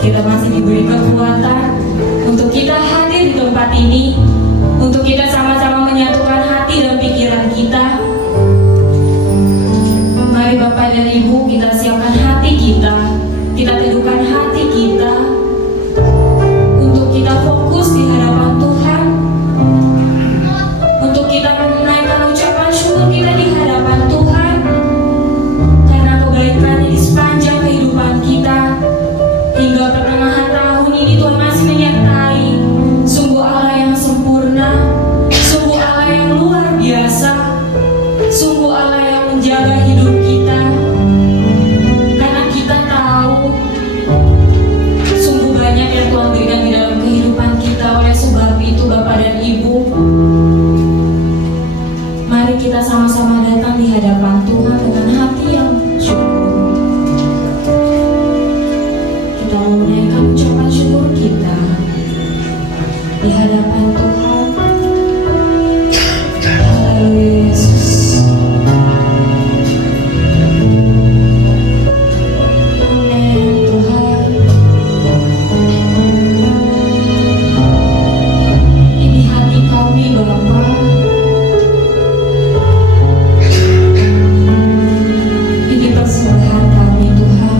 kita masih diberi kekuatan untuk kita hadir di tempat ini, untuk kita sama-sama menyatukan hati dan pikiran kita. Mari Bapak dan Ibu, kita siapkan hati kita teduhkan hati kita, untuk kita fokus di hadapan Tuhan, untuk kita menaikkan ucapan syukur kita di hadapan Tuhan, karena kebaikan-Nya di sepanjang kehidupan kita. Hingga pertengahan tahun ini Tuhan masih menyertai. Sungguh Allah yang sempurna, sungguh Allah yang luar biasa, sungguh Allah yang menjaga hidup kita. Karena kita tahu sungguh banyak yang Tuhan berikan di dalam kehidupan kita. Oleh sebab itu Bapak dan Ibu, mari kita sama-sama datang di hadapan Tuhan dengan hati yang syukur. Kita menaikkan ucapan syukur kita di hadapan Tuhan. Haleluya Yesus. Amin Tuhan. Ini hati kami Bapa. Ini persembahan kami Tuhan.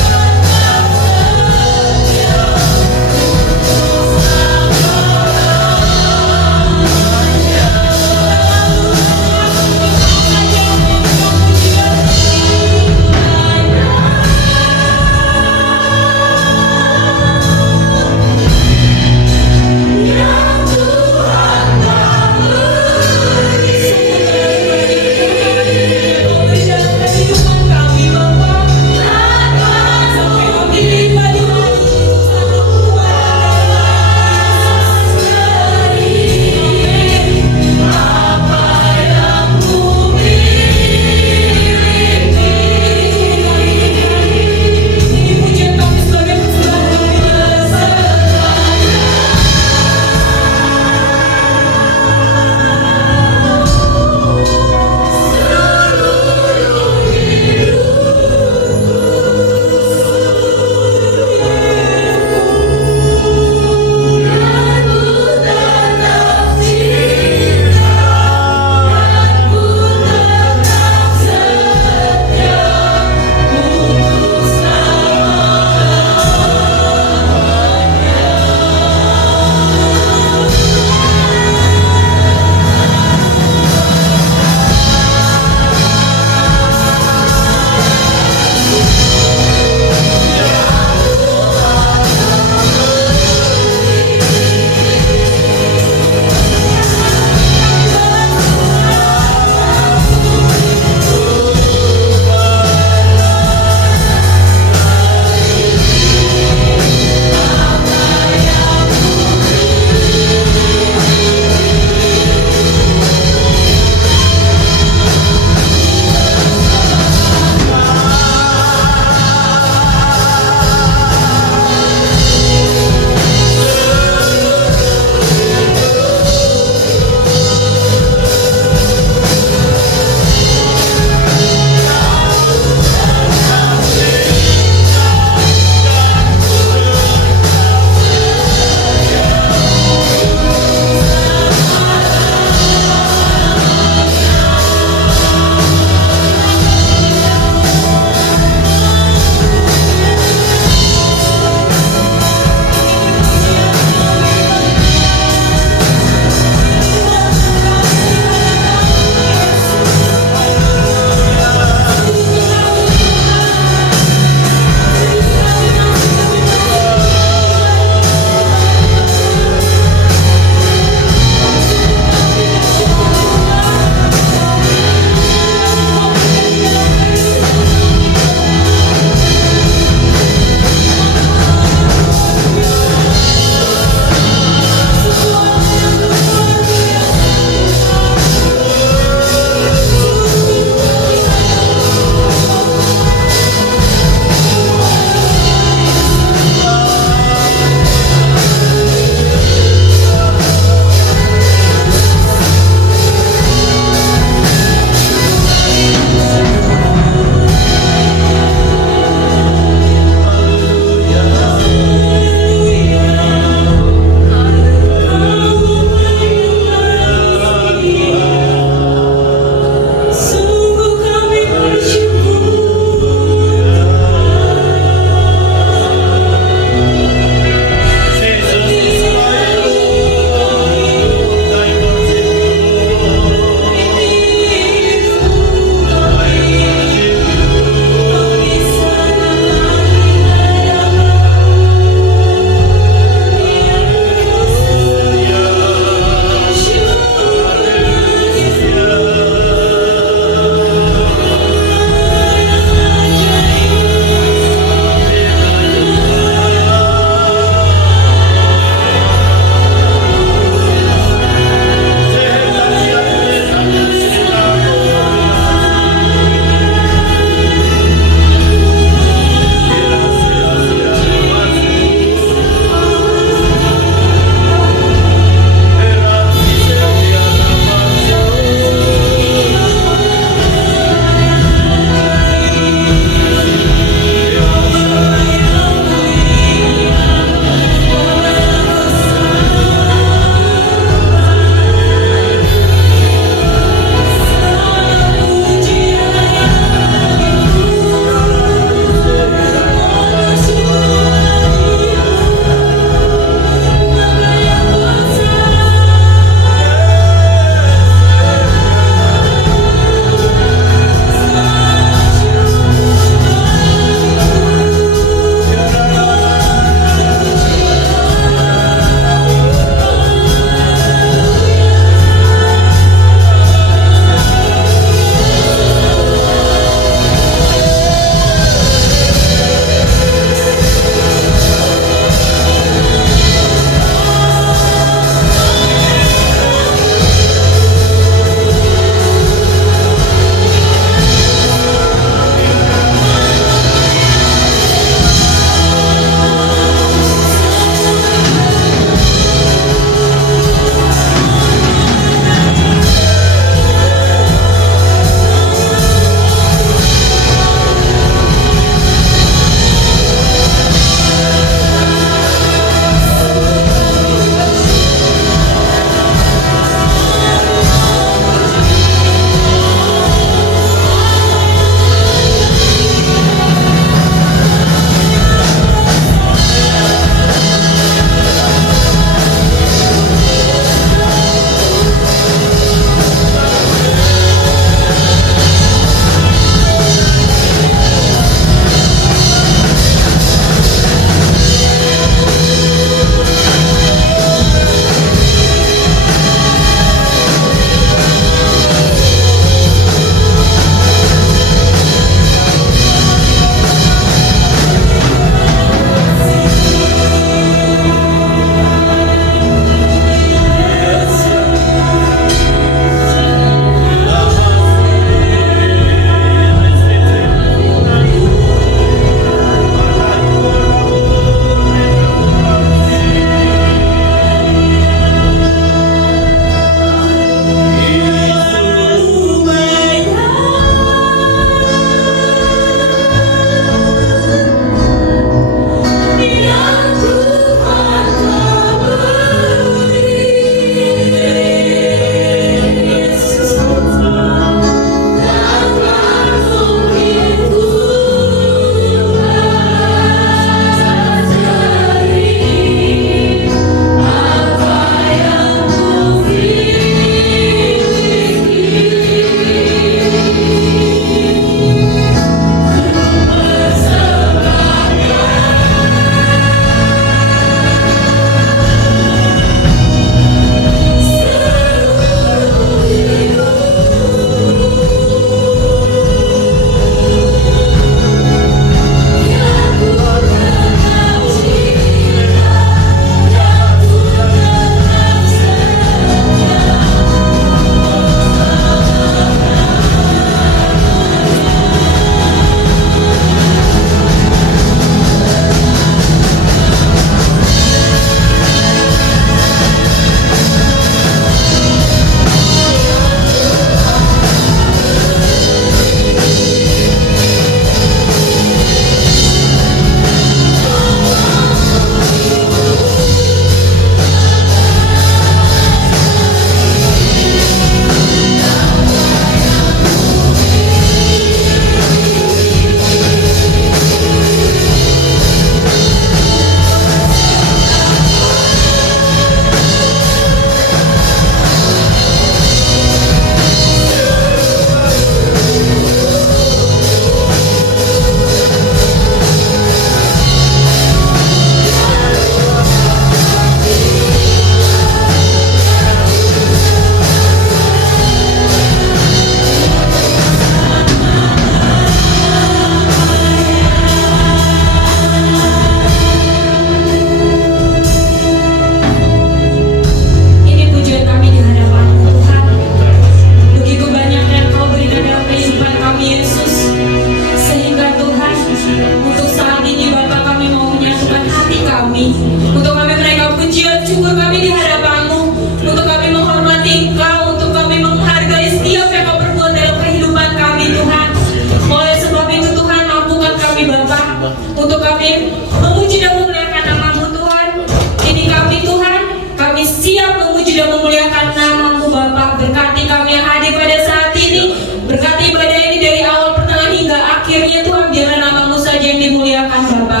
memuliakan nama-Mu Bapa. Berkati kami yang hadir pada saat ini, berkati ibadah ini dari awal, pertengahan hingga akhirnya Tuhan. Biarlah nama-Mu saja yang dimuliakan Bapa.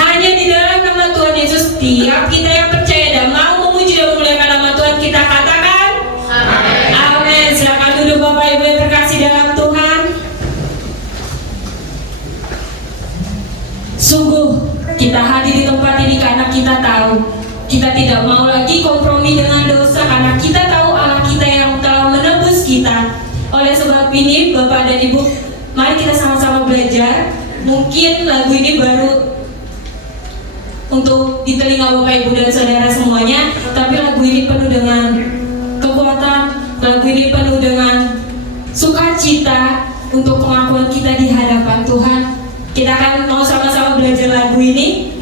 Hanya di dalam nama Tuhan Yesus, tiap kita yang percaya dan mau memuji dan memuliakan nama Tuhan, kita katakan amin. Amin. Silakan duduk Bapak Ibu yang terkasih dalam Tuhan. Sungguh kita hadir di tempat ini karena kita tahu kita tidak mau lagi kompromi dengan dosa, karena kita tahu Allah kita yang telah menebus kita. Oleh sebab ini Bapak dan Ibu, mari kita sama-sama belajar. Mungkin lagu ini baru untuk di telinga Bapak Ibu dan Saudara semuanya, tapi lagu ini penuh dengan kekuatan, lagu ini penuh dengan sukacita untuk pengakuan kita di hadapan Tuhan. Kita akan mau sama-sama belajar lagu ini.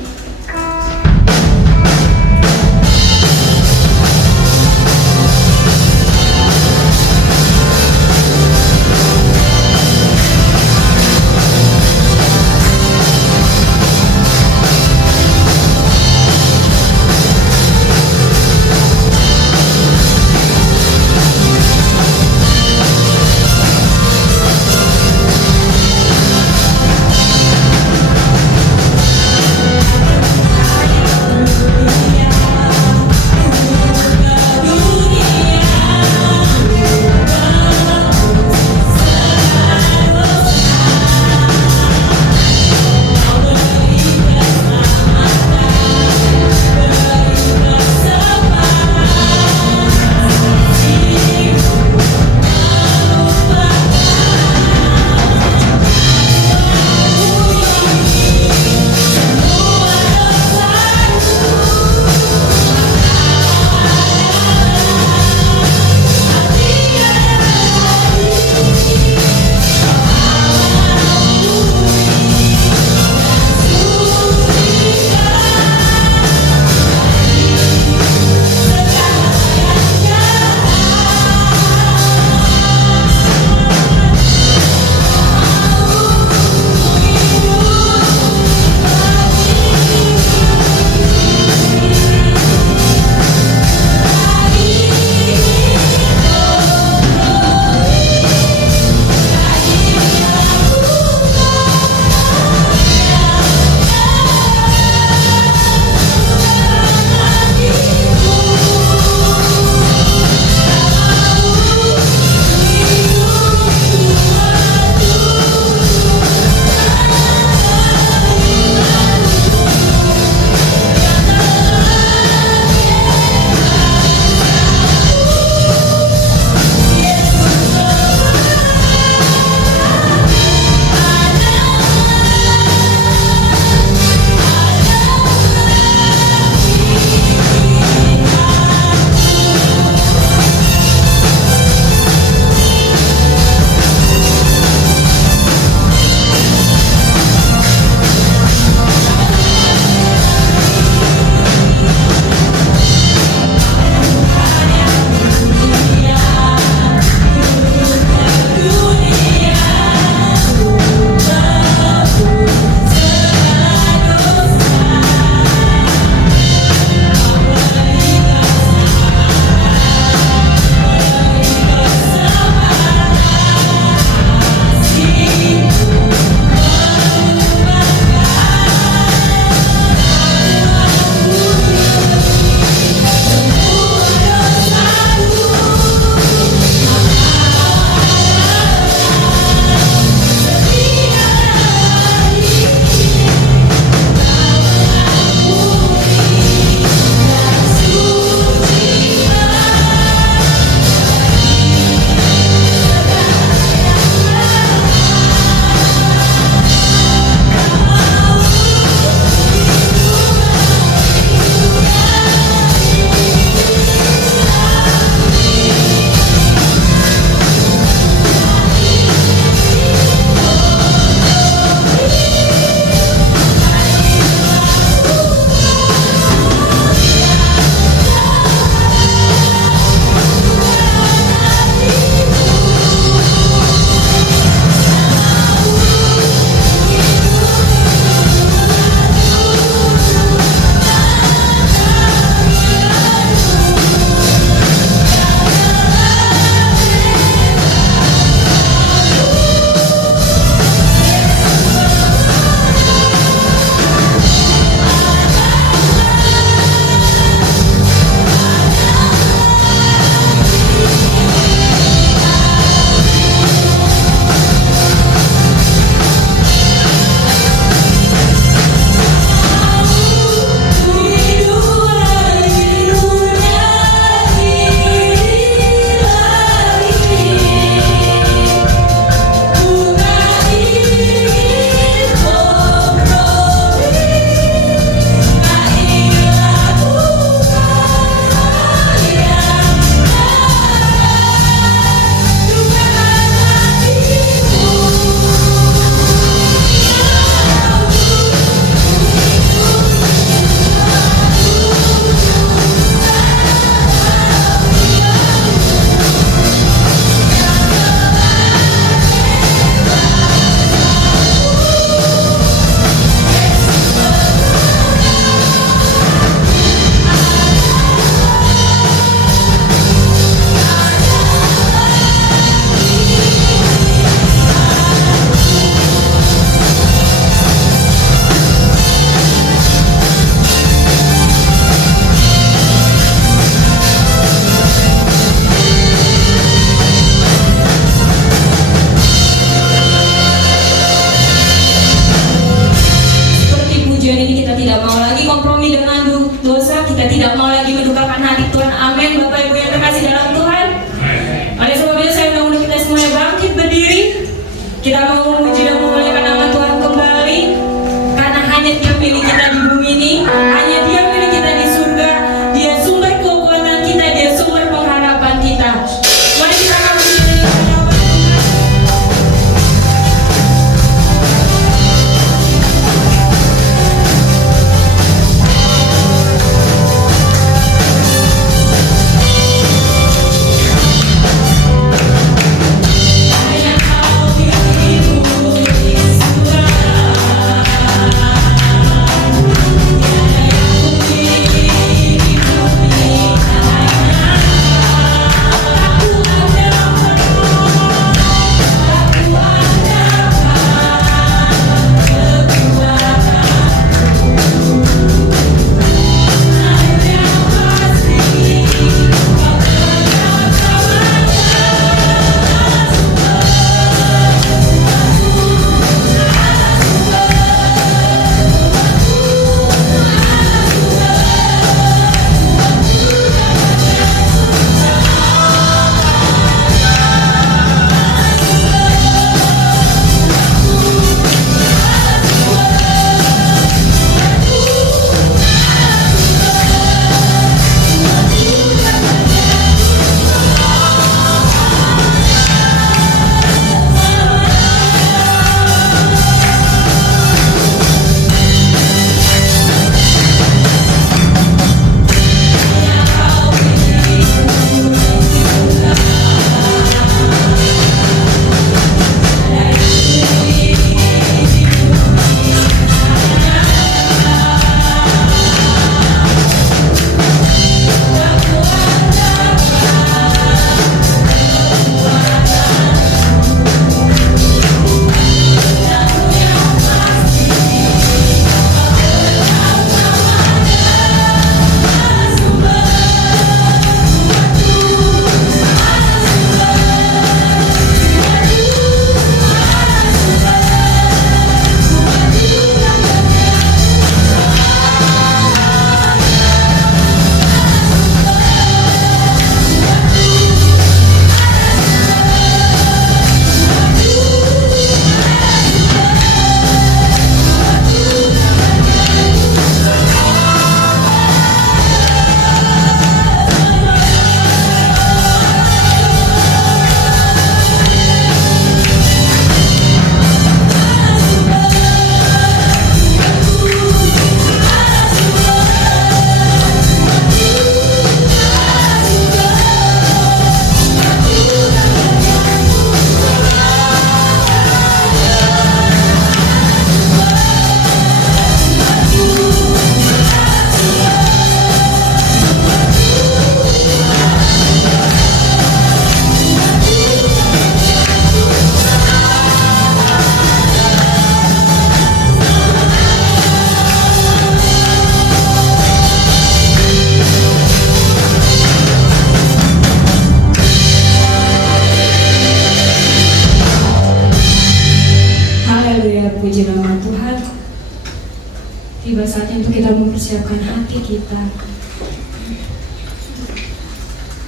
saatnya untuk kita mempersiapkan hati kita,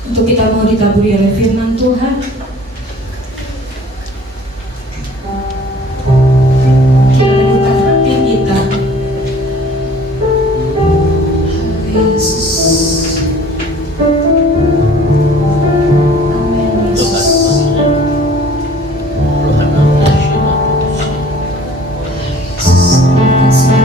untuk kita mau ditaburi oleh firman Tuhan. Kita teguhkan hati kita. Haleluya Yesus. Amin Yesus. Yesus, terima kasih.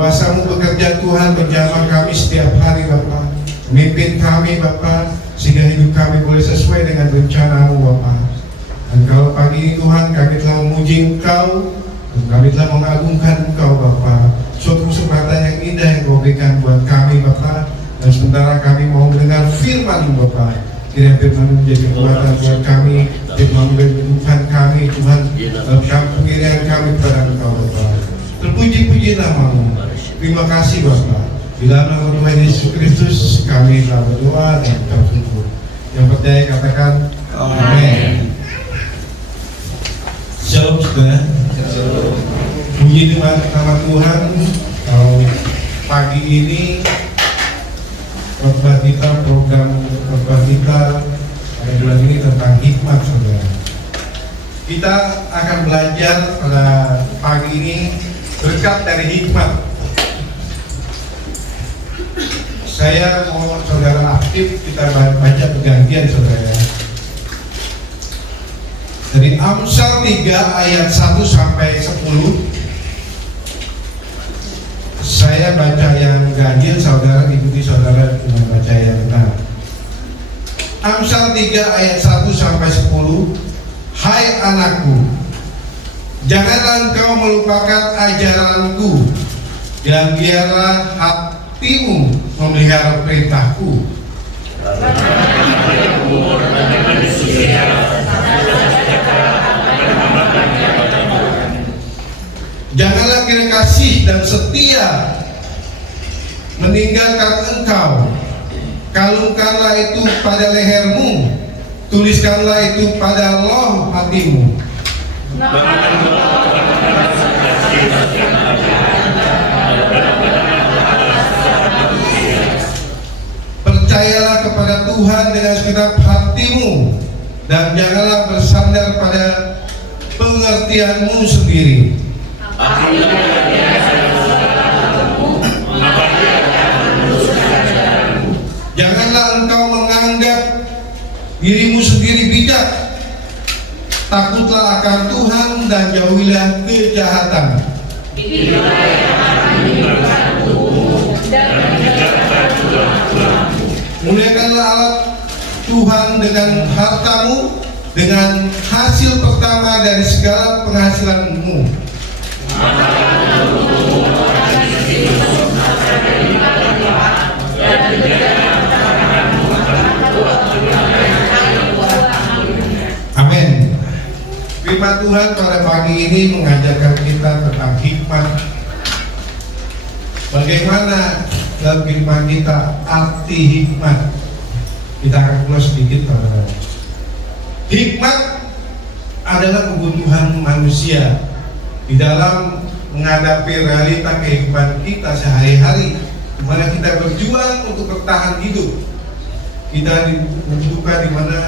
Kuasa-Mu bekerja Tuhan, menjamah kami setiap hari Bapa. Memimpin kami Bapa, sehingga hidup kami boleh sesuai dengan rencana-Mu Bapa. Dan kalau pagi ini Tuhan, kami telah memuji Engkau, dan kami telah mengagungkan Engkau Bapa. Suatu kesempatan yang indah yang Kau berikan buat kami Bapa. Dan sementara kami mau mendengar firman-Mu Bapa, kiranya firman menjadi kekuatan buat kami, firman menjadi kehidupan kami Tuhan, dalam pengirian kami kepada Engkau Bapa. Terpuji-puji nama-Mu. Terima kasih Bapa. Di dalam nama Tuhan Yesus Kristus kami telah berdoa dan bersyukur. Yang percaya katakan amin. Shalom saudara. Puji nama Tuhan. Kalau pagi ini khotbah kita, program khotbah kita pada bulan ini tentang hikmat saudara. Kita akan belajar pada pagi ini berkat dari hikmat. Saya mau saudara aktif, kita baca pergantian saudara. Dari Amsal 3 ayat 1 sampai 10. Saya baca yang ganjil, saudara ikuti saudara dengan baca yang benar. Amsal 3 ayat 1 sampai 10. Hai anakku, janganlah engkau melupakan ajaranku, dan biarlah hatimu memelihara perintahku. Janganlah kira kasih dan setia meninggalkan engkau. Kalungkanlah itu pada lehermu, tuliskanlah itu pada loh hatimu. Percayalah kepada Tuhan dengan segenap hatimu, dan janganlah bersandar pada pengertianmu sendiri. Janganlah engkau menganggap dirimu sendiri bijak. Takutlah akan Tuhan dan jauhilah kejahatan. Muliakanlah Allah Tuhan dengan hartamu, dengan hasil pertama dari segala penghasilanmu. Amin. Firman Tuhan pada pagi ini mengajarkan kita tentang hikmat. Bagaimana dalam kehidupan kita arti hikmat. Kita akan ulas sedikit pada hikmat adalah kebutuhan manusia di dalam menghadapi realita kehidupan kita sehari-hari, di mana kita berjuang untuk bertahan hidup. Kita membutuhkan di mana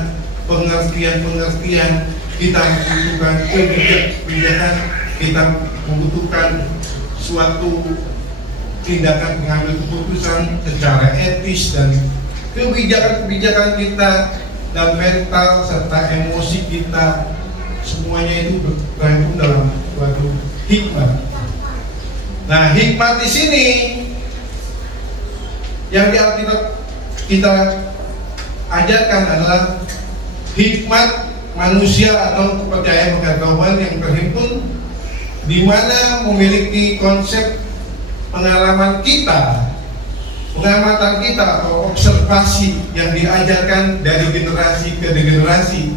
pengertian-pengertian, kita membutuhkan kebijakan, kita membutuhkan suatu tindakan pengambil keputusan secara etis, dan kebijakan-kebijakan kita dan mental serta emosi kita, semuanya itu bergabung dalam suatu hikmat. Nah, hikmat di sini yang di Alkitab kita ajarkan adalah hikmat manusia atau kepercayaan pengetahuan yang terhimpun, di mana memiliki konsep pengalaman kita, pengamatan kita atau observasi yang diajarkan dari generasi ke generasi,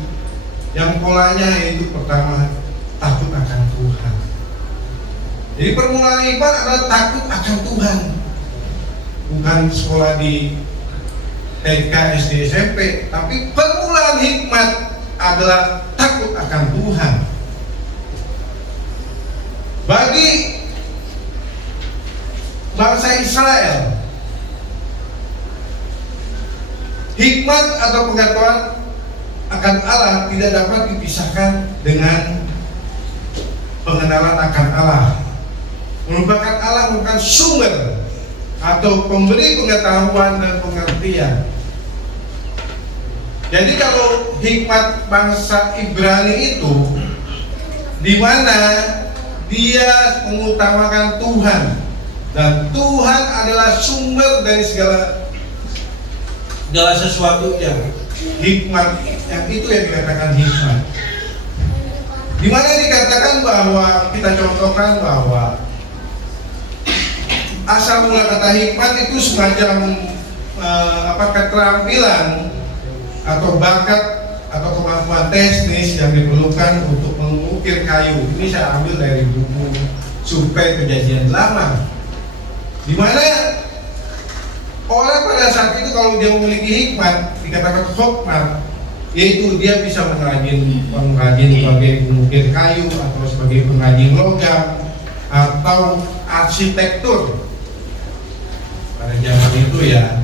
yang polanya yaitu pertama takut akan Tuhan. Jadi permulaan hikmat adalah takut akan Tuhan, bukan sekolah di TK, SD, SMP, tapi permulaan hikmat adalah takut akan Tuhan. Bagi bangsa Israel, hikmat atau pengetahuan akan Allah tidak dapat dipisahkan dengan pengenalan akan Allah. Merupakan Allah merupakan sumber atau pemberi pengetahuan dan pengertian. Jadi kalau hikmat bangsa Ibrani itu, di mana dia mengutamakan Tuhan, Dan Tuhan adalah sumber dari segala sesuatunya. Hikmat, yang itu yang dikatakan hikmat. Di mana dikatakan bahwa, kita contohkan bahwa asal mula kata hikmat itu semacam keterampilan atau bakat atau kemampuan teknis yang diperlukan untuk mengukir kayu. Ini saya ambil dari buku Survei Perjanjian Lama, di mana orang pada saat itu kalau dia memiliki hikmat, dikatakan hokmat, yaitu dia bisa mengrajin sebagai pengukir kayu atau sebagai pengrajin logam atau arsitektur pada zaman itu ya.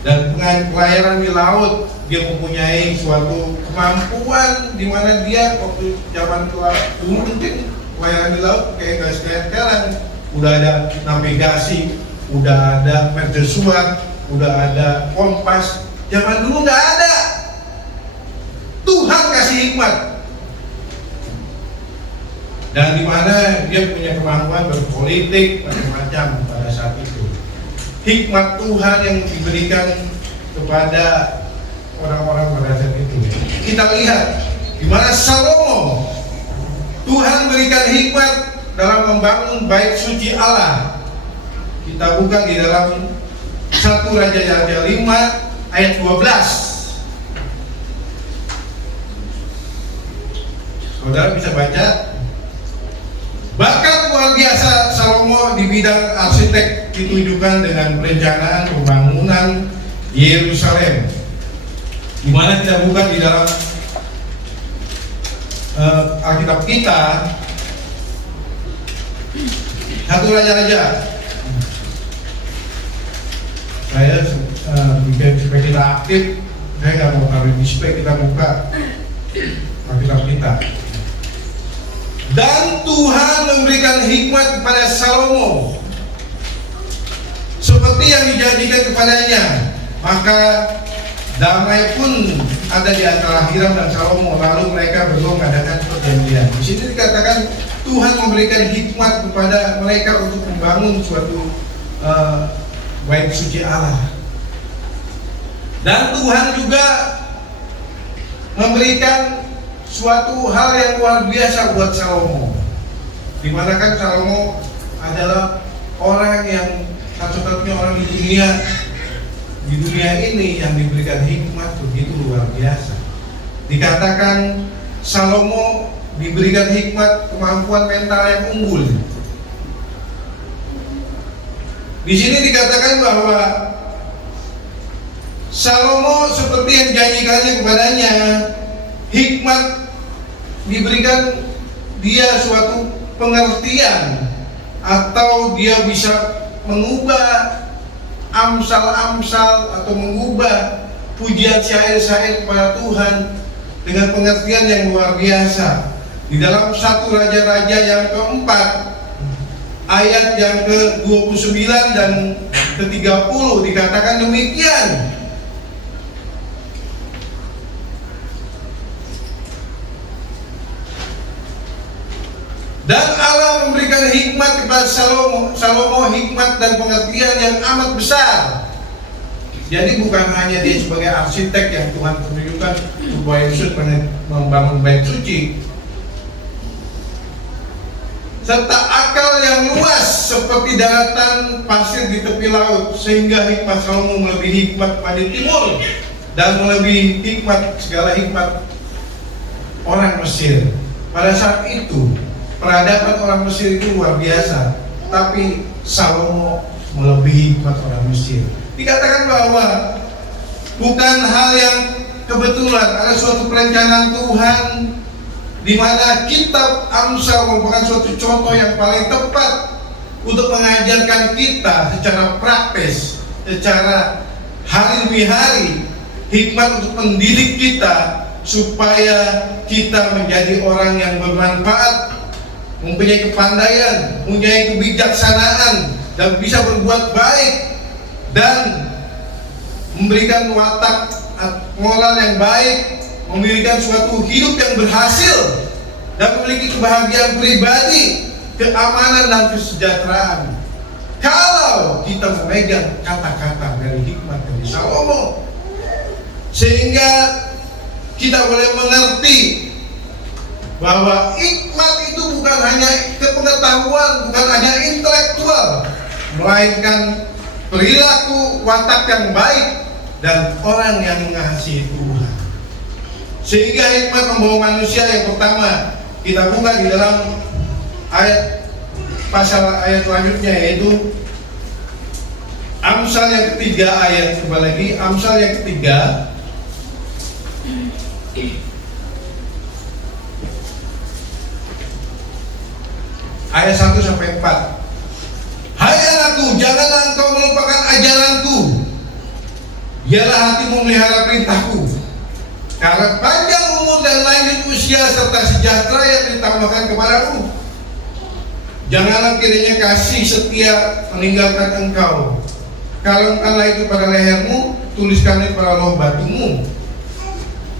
Dan pelayaran di laut, dia mempunyai suatu kemampuan di mana dia waktu zaman dulu mungkin pelayaran di laut kayak sekarang udah ada navigasi, udah ada mercusuar, udah ada kompas. Zaman dulu nggak ada. Tuhan kasih hikmat. Dan di mana dia punya kemampuan berpolitik macam-macam pada saat itu. Hikmat Tuhan yang diberikan kepada orang-orang pada saat itu. Kita lihat di mana Salomo, Tuhan berikan hikmat dalam membangun bait suci Allah. Kita buka di dalam 1 Raja-Raja 5 ayat 12. Saudara bisa baca. Bakat luar biasa Salomo di bidang arsitek ditunjukkan dengan perencanaan pembangunan Yerusalem. Di mana kita buka di dalam Alkitab kita 1 Raja-Raja. Saya supaya kita aktif, saya nggak mau taruh display, kita buka Alkitab kita. Dan Tuhan memberikan hikmat kepada Salomo seperti yang dijanjikan kepadanya. Maka damai pun ada di antara Hiram dan Salomo. Lalu mereka berdua mengadakan perjanjian. Di sini dikatakan Tuhan memberikan hikmat kepada mereka untuk membangun suatu bait suci Allah. Dan Tuhan juga memberikan suatu hal yang luar biasa buat Salomo. Dimana kan Salomo adalah orang yang satu-satunya orang di dunia ini yang diberikan hikmat begitu luar biasa. Dikatakan Salomo diberikan hikmat, kemampuan mental yang unggul. Di sini dikatakan bahwa Salomo seperti yang dijanjikannya kepadanya, hikmat diberikan dia suatu pengertian atau dia bisa mengubah amsal-amsal atau mengubah pujian syair-syair kepada Tuhan dengan pengertian yang luar biasa. Di dalam 1 Raja-Raja yang keempat ayat yang ke-29 dan ke-30 dikatakan demikian. Dan Allah memberikan hikmat kepada Salomo hikmat dan pengertian yang amat besar. Jadi bukan hanya dia sebagai arsitek yang Tuhan tunjukkan supaya Yesus membangun bait suci, serta akal yang luas seperti daratan pasir di tepi laut, sehingga hikmat Salomo melebihi hikmat Padang Timur dan melebihi hikmat segala hikmat orang Mesir. Pada saat itu peradaban orang Mesir itu luar biasa, tapi Salomo melebihi hikmat orang Mesir. Dikatakan bahwa bukan hal yang kebetulan, ada suatu perencanaan Tuhan di mana kitab Amsal merupakan suatu contoh yang paling tepat untuk mengajarkan kita secara praktis, secara hari demi hari, hikmat untuk mendidik kita supaya kita menjadi orang yang bermanfaat, mempunyai kepandaian, mempunyai kebijaksanaan, dan bisa berbuat baik dan memberikan watak moral yang baik, memberikan suatu hidup yang berhasil dan memiliki kebahagiaan pribadi, keamanan dan kesejahteraan. kalau kita memegang kata-kata dari hikmat dari Salomo, sehingga kita boleh mengerti bahwa hikmat itu bukan hanya kepengetahuan, bukan hanya intelektual, melainkan perilaku watak yang baik dan orang yang mengasihi Tuhan. Sehingga hikmat membawa manusia, yang pertama kita buka di dalam ayat selanjutnya, yaitu Amsal yang ketiga, Amsal yang ketiga ayat 1 sampai 4. Hai anakku, janganlah engkau melupakan ajaranku, biarlah hatimu melihara perintahku, karena panjang umur dan lanjut usia serta sejahtera yang ditambahkan kepadamu. Janganlah kiranya kasih setia meninggalkan engkau. Kalungkanlah itu pada lehermu, tuliskannya pada loh batumu,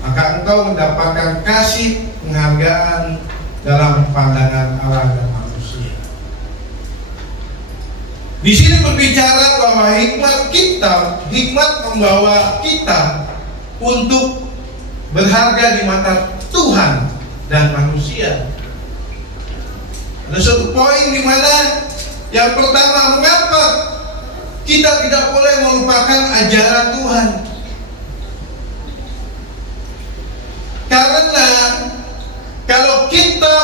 maka engkau mendapatkan kasih penghargaan dalam pandangan Allah dan manusia. Di sini berbicara bahwa hikmat membawa kita untuk berharga di mata Tuhan dan manusia. Ada satu poin di mana yang pertama, mengapa kita tidak boleh melupakan ajaran Tuhan? Karena kalau kita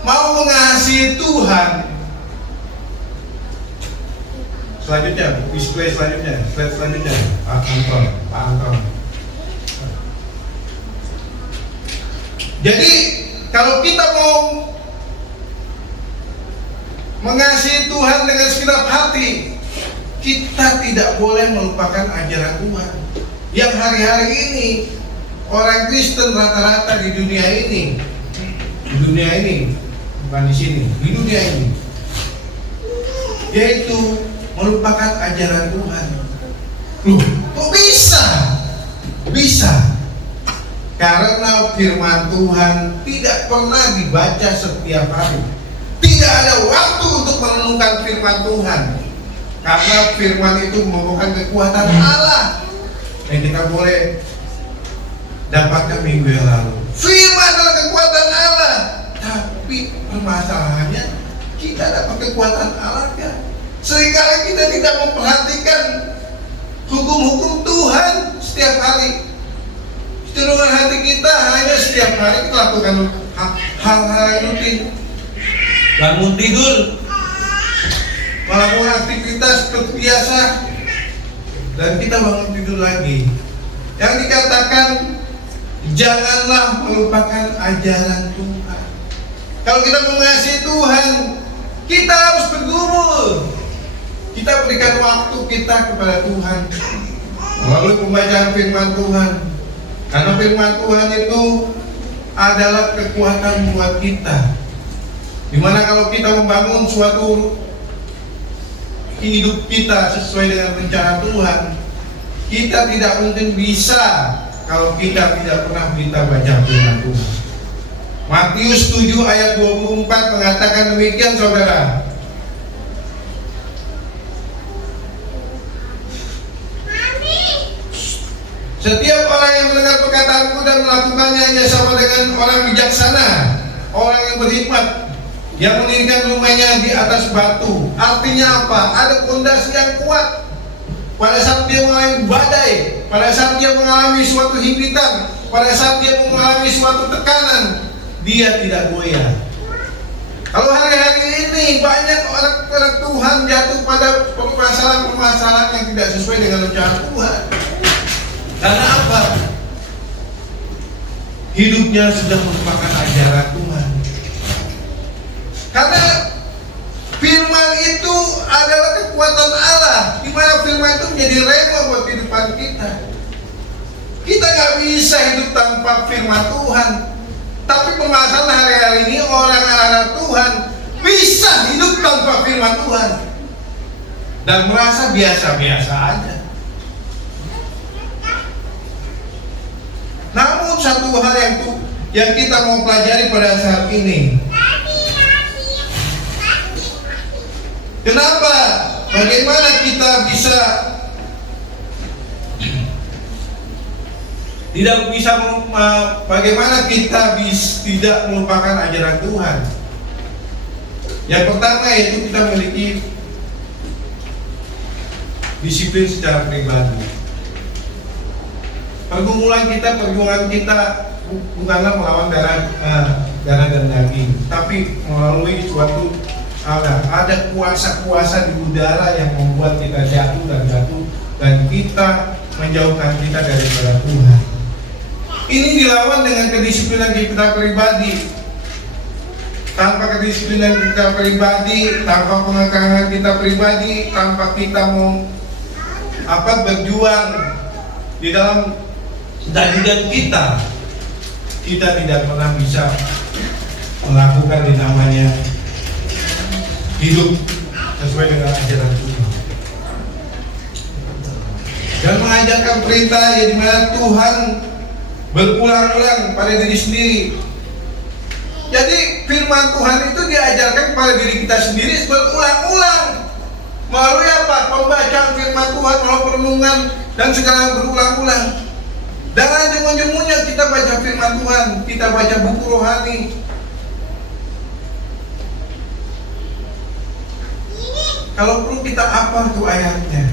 mau mengasihi Tuhan, selanjutnya, display selanjutnya, slide selanjutnya, Pak Anton. Jadi kalau kita mau mengasihi Tuhan dengan segenap hati, kita tidak boleh melupakan ajaran Tuhan. Yang hari-hari ini orang Kristen rata-rata di dunia ini, bukan di sini, di dunia ini, yaitu melupakan ajaran Tuhan. Loh, kok bisa? Bisa. Karena firman Tuhan tidak pernah dibaca setiap hari. Tidak ada waktu untuk merenungkan firman Tuhan. Karena firman itu merupakan kekuatan Allah yang kita boleh dapatkan minggu yang lalu. Firman adalah kekuatan Allah. Tapi permasalahannya, kita dapat kekuatan Allah kan? Seringkali kita tidak memperhatikan hukum-hukum Tuhan setiap hari. Cenderungan hati kita hanya setiap hari kita lakukan hal-hal yang rutin. Bangun tidur, melakukan aktivitas seperti biasa, dan kita bangun tidur lagi. Yang dikatakan, janganlah melupakan ajaran Tuhan. Kalau kita mengasihi Tuhan, kita harus bergumul. Kita berikan waktu kita kepada Tuhan melalui pembacaan firman Tuhan. Karena firman Tuhan itu adalah kekuatan buat kita. Dimana kalau kita membangun suatu hidup kita sesuai dengan rencana Tuhan, kita tidak mungkin bisa kalau kita tidak pernah kita baca firman Tuhan. Matius 7 ayat 24 mengatakan demikian, saudara. Setiap orang yang mendengar perkataanku dan melakukannya hanya sama dengan orang bijaksana, orang yang berhikmat, yang mendirikan rumahnya di atas batu. Artinya apa? Ada fondasi yang kuat. Pada saat dia mengalami badai, pada saat dia mengalami suatu himpitan, pada saat dia mengalami suatu tekanan, dia tidak goyah. Kalau hari-hari ini banyak orang Tuhan jatuh pada permasalahan-permasalahan yang tidak sesuai dengan rencana Tuhan. Karena apa? Hidupnya sudah merupakan ajaran Tuhan. Karena firman itu adalah kekuatan Allah, di mana firman itu menjadi rema buat kehidupan kita. Kita nggak bisa hidup tanpa firman Tuhan. Tapi permasalahan hari-hari ini orang anak Tuhan bisa hidup tanpa firman Tuhan dan merasa biasa-biasa aja. Namun satu hal yang kita mau pelajari pada saat ini, kenapa bagaimana kita bisa tidak melupakan ajaran Tuhan? Yang pertama yaitu kita memiliki disiplin secara pribadi. Perjuangan kita bukanlah melawan darah dan daging, tapi melalui suatu ada kuasa-kuasa di udara yang membuat kita jatuh dan kita menjauhkan kita daripada Tuhan. Ini dilawan dengan kedisiplinan kita pribadi. Tanpa kedisiplinan kita pribadi, tanpa pengekalan kita pribadi, tanpa kita mau berjuang di dalam daging kita tidak pernah bisa melakukan yang namanya hidup sesuai dengan ajaran Tuhan dan mengajarkan perintah yang dimana Tuhan berulang-ulang pada diri sendiri. Jadi firman Tuhan itu diajarkan kepada diri kita sendiri berulang-ulang. Melalui apa? Pembacaan firman Tuhan, melalui perenungan dan segala berulang-ulang. Jangan jemu-jemunya kita baca firman Tuhan, kita baca buku rohani. Kalau perlu kita apa tuh ayatnya.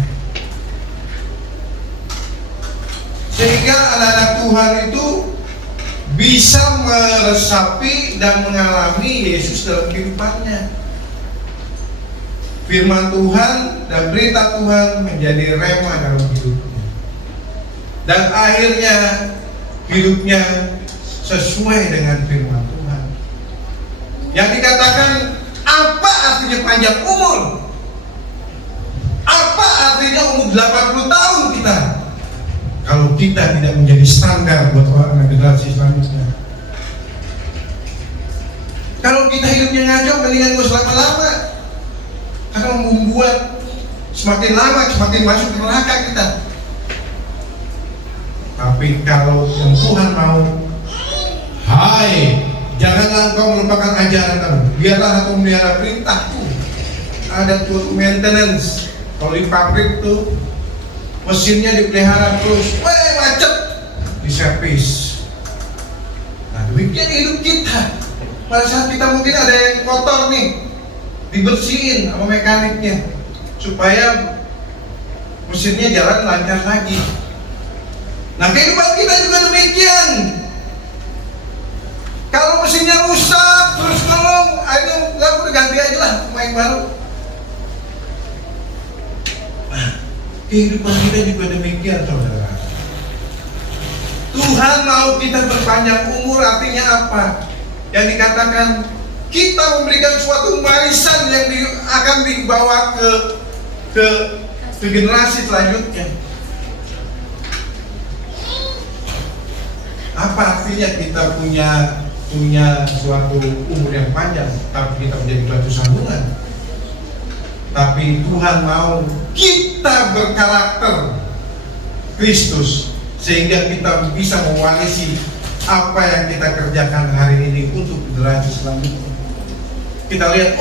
Sehingga anak-anak Tuhan itu bisa meresapi dan mengalami Yesus dalam kehidupannya. Firman Tuhan dan berita Tuhan menjadi rema dalam hidupnya. Dan akhirnya hidupnya sesuai dengan firman Tuhan. Yang dikatakan, apa artinya panjang umur? Apa artinya umur 80 tahun kita? Kalau kita tidak menjadi standar buat orang generasi selanjutnya. Kalau kita hidupnya ngaco, mendingan gak usah lama-lama. Karena membuat semakin lama semakin masuk ke neraka kita. Tapi kalau yang Tuhan mau, hai, janganlah engkau melupakan ajaran kamu. Biarlah aku memelihara perintahku. Ada tuh maintenance. Kalau di pabrik tuh mesinnya dipelihara terus, macet, di servis. Nah, demikian hidup kita. Pada saat kita mungkin ada yang kotor nih, dibersihin sama mekaniknya supaya mesinnya jalan lancar lagi. Nah, kehidupan kita juga demikian. Kalau mesinnya rusak terus tolong, ayo udah ganti aja lah, main baru. Nah, kehidupan kita juga demikian, saudara. Tuhan mau kita berpanjang umur, artinya apa? Yang dikatakan kita memberikan suatu warisan yang akan dibawa ke generasi selanjutnya. Apa artinya kita punya suatu umur yang panjang, tapi kita menjadi batu sandungan? Tapi Tuhan mau kita berkarakter Kristus sehingga kita bisa mewarisi apa yang kita kerjakan hari ini untuk generasi selanjutnya. Kita lihat,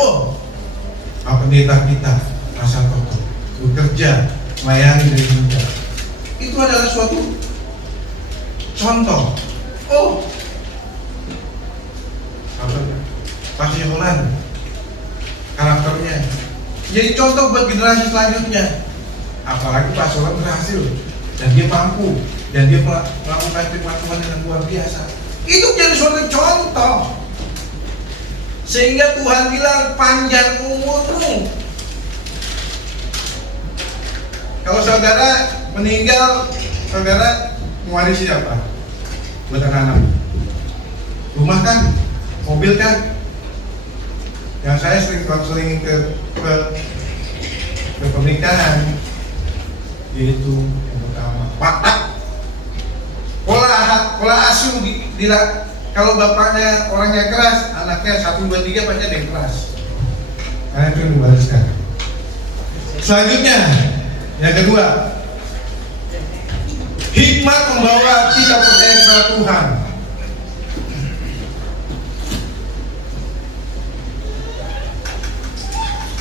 pendeta kita Masa Toto bekerja melayani dari muda. Itu adalah suatu contoh. Pastor Yohanan karakternya jadi contoh buat generasi selanjutnya. Apalagi Pak Solan berhasil dan dia mampu dan dia melakukan firman Tuhan dengan luar biasa. Itu jadi suatu contoh sehingga Tuhan bilang panjang umurmu. Kalau saudara meninggal, saudara mewarisi apa? Buat anak-anak, rumah kan, mobil kan. Yang saya sering konseling ke pernikahan, yaitu yang pertama watak, pola asuh. Kalau bapaknya orangnya keras, anaknya 1, 2, 3 pasti ada yang keras. Karena itu yang dibalaskan. Selanjutnya, yang kedua, hikmat membawa kita percaya kepada Tuhan.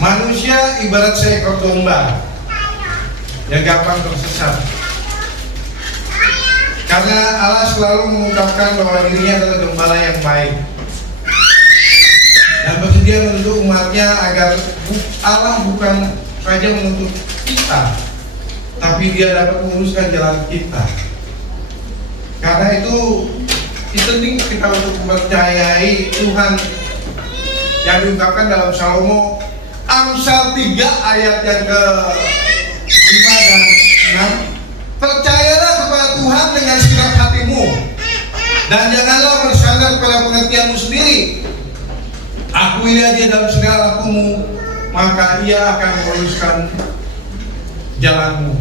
Manusia ibarat seekor domba yang gampang tersesat. Karena Allah selalu mengungkapkan bahwa dirinya adalah gembala yang baik dan bersedia menuntut umatnya agar Allah bukan saja menuntut kita, tapi Dia dapat menguruskan jalan kita. Karena itu penting kita untuk mempercayai Tuhan yang diungkapkan dalam Salomo Amsal 3 ayat yang ke-5 dan 6. Percayalah kepada Tuhan dengan segenap hatimu dan janganlah bersandar pada pengertianmu sendiri. Akuilah Dia dalam segala lakumu, maka Ia akan meluruskan jalanmu.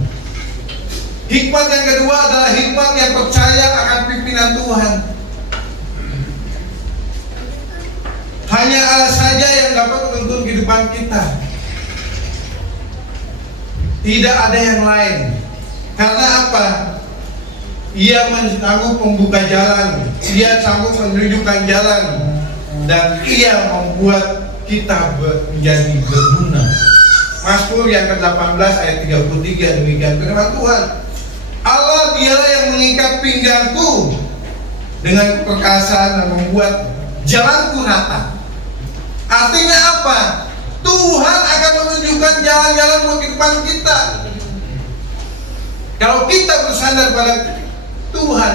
Hikmat yang kedua adalah hikmat yang percaya akan pimpinan Tuhan. Hanya Allah saja yang dapat menuntun kehidupan kita. Tidak ada yang lain. Karena apa? Ia sanggup membuka jalan, Ia sanggup menunjukkan jalan, dan Ia membuat kita menjadi berguna. Mazmur yang ke-18 ayat 33 demikian firman Tuhan. Allah Dialah yang mengikat pinggangku dengan perkasaan dan membuat jalanku rata. Artinya apa? Tuhan akan menunjukkan jalan-jalan buat kehidupan kita. Kalau kita bersandar pada Tuhan,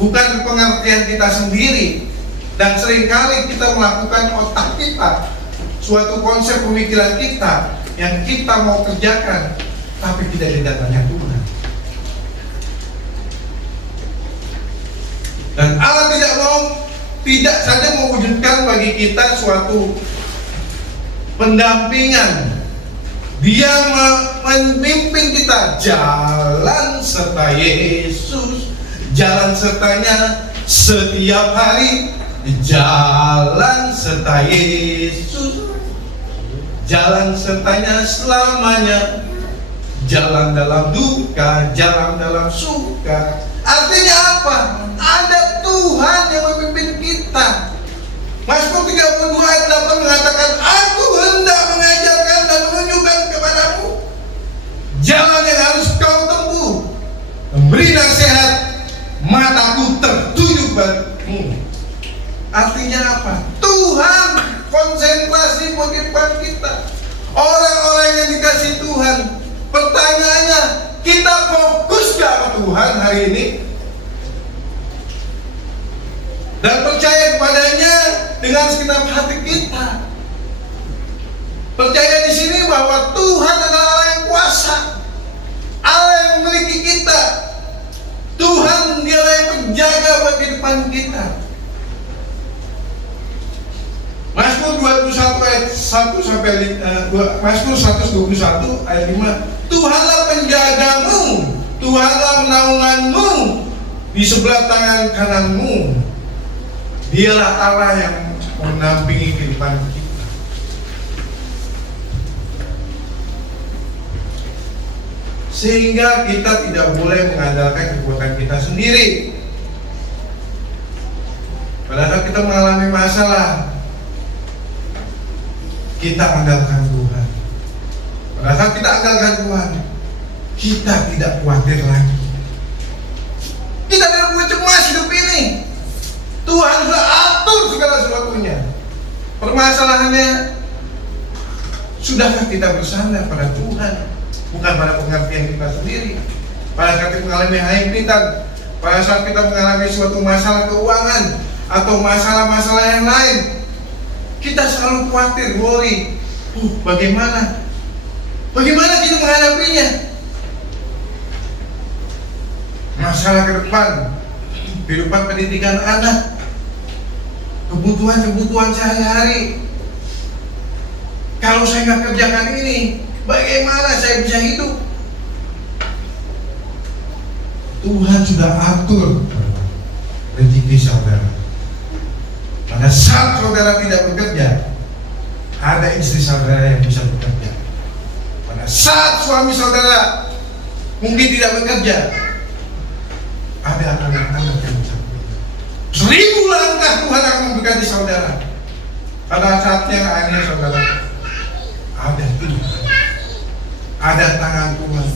bukan pengertian kita sendiri, dan seringkali kita melakukan otak kita, suatu konsep pemikiran kita yang kita mau kerjakan, tapi tidak ada datanya Tuhan. Dan Allah tidak saja mewujudkan bagi kita suatu pendampingan, Dia memimpin kita jalan serta Yesus, jalan sertanya setiap hari, jalan serta Yesus, jalan sertanya selamanya, jalan dalam duka, jalan dalam suka. Artinya apa? Ada Tuhan yang memimpin kita. Mazmur 32 ayat 8 mengatakan, Aku hendak mengajarkan dan menunjukkan kepadamu jalan yang harus kau tempuh, memberi nasihat, mataku tertuju padamu. Artinya apa? Tuhan konsentrasi kehidupan kita. Orang-orang yang dikasih Tuhan, pertanyaannya, kita fokus gak ke Tuhan hari ini? Dan percaya kepadanya dengan segenap hati kita. Percaya di sini bahwa Tuhan adalah Allah yang kuasa, Allah yang memiliki kita. Tuhan Dialah yang menjaga buat kehidupan kita. Mazmur 21 ayat 1 sampai Mazmur 121 ayat 5. Tuhanlah penjagamu, Tuhanlah menaunganmu di sebelah tangan kananmu. Dialah Allah yang menampingi kehidupan kita. Sehingga kita tidak boleh mengandalkan kekuatan kita sendiri. Pada saat kita mengalami masalah, kita andalkan Tuhan. Pada saat kita andalkan Tuhan, kita tidak khawatir lagi. Kita tidak perlu cemas hidup ini. Tuhan sudah atur segala sesuatunya. Permasalahannya, sudahkah kita bersandar pada Tuhan, bukan pada pengertian kita sendiri? Pada saat kita mengalami himpitan, pada saat kita mengalami suatu masalah keuangan atau masalah-masalah yang lain, kita selalu khawatir, worry. Bagaimana kita menghadapinya? Masalah ke depan, kehidupan pendidikan anak, kebutuhan sehari-hari. Kalau saya nggak kerjakan ini, bagaimana saya bisa hidup? Tuhan sudah atur rezeki saudara. Pada saat saudara tidak bekerja, ada istri saudara yang bisa bekerja. Pada saat suami saudara mungkin tidak bekerja, ada anak-anak yang bisa bekerja. 1000 langkah Tuhan akan memberkati saudara. Pada saatnya akhirnya saudara ada tangan Tuhan.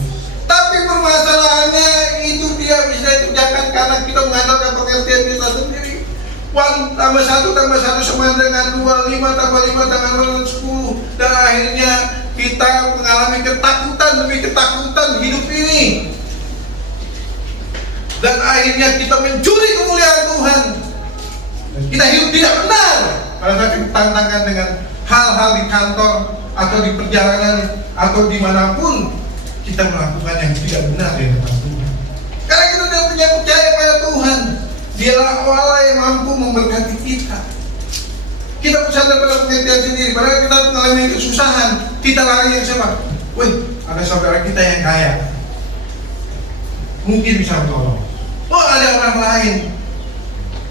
Tapi permasalahannya itu dia bisa dikerjakan karena kita mengandalkan pengertian kita sendiri. 1 tambah 1 tambah 1 sama dengan 2, 5 tambah 5 dengan 10. Dan akhirnya kita mengalami ketakutan demi ketakutan hidup ini. Dan akhirnya kita mencuri kemuliaan Tuhan. Kita hidup tidak benar pada saat kita tantangan dengan hal-hal di kantor atau di perjalanan atau dimanapun kita melakukan yang tidak benar di hadapan Tuhan. Karena kita tidak punya percaya pada Tuhan. Dialah Allah yang mampu memberkati kita. Kita sadar pada pengertian sendiri. Padahal kita mengalami kesusahan, kita lari yang sama. Wih, ada saudara kita yang kaya, mungkin bisa menolong. Oh, ada orang lain,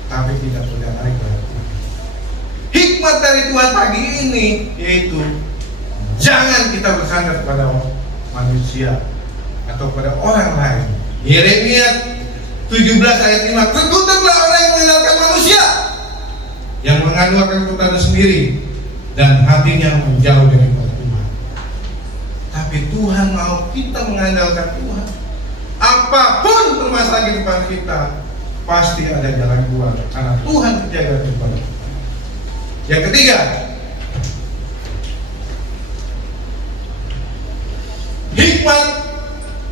tapi tidak boleh lari pada Tuhan. Hikmat dari Tuhan pagi ini yaitu jangan kita bersandar pada manusia atau pada orang lain. Yeremia 17 ayat 5, terkutuklah orang yang mengandalkan manusia, yang mengandalkan kekuatan sendiri dan hatinya menjauh dari Tuhan. Tapi Tuhan mau kita mengandalkan Tuhan. Apapun permasalahan kehidupan kita, pasti ada jalan keluar karena Tuhan terjaga kepada kita. Yang ketiga, hikmat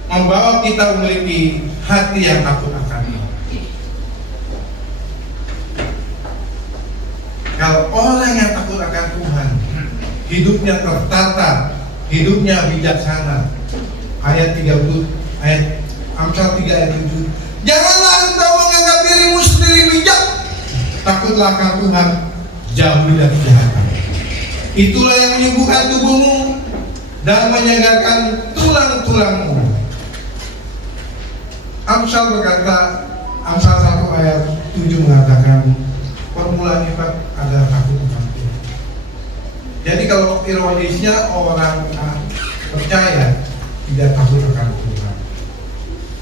membawa kita memiliki hati yang takut akan Allah. Kalau orang yang takut akan Tuhan, hidupnya tertata, hidupnya bijaksana. Ayat 30, ayat Amsal 3 ayat 7. Janganlah engkau menganggap dirimu sendiri bijak. Takutlah akan Tuhan, jauhi dari kejahatan. Itulah yang menyembuhkan tubuhmu dan menyegarkan tulang-tulangmu. Amsal berkata, Amsal 1 ayat 7 mengatakan permulaan ibadah adalah takut akan Tuhan. Jadi kalau ironisnya orang percaya tidak takut akan Tuhan.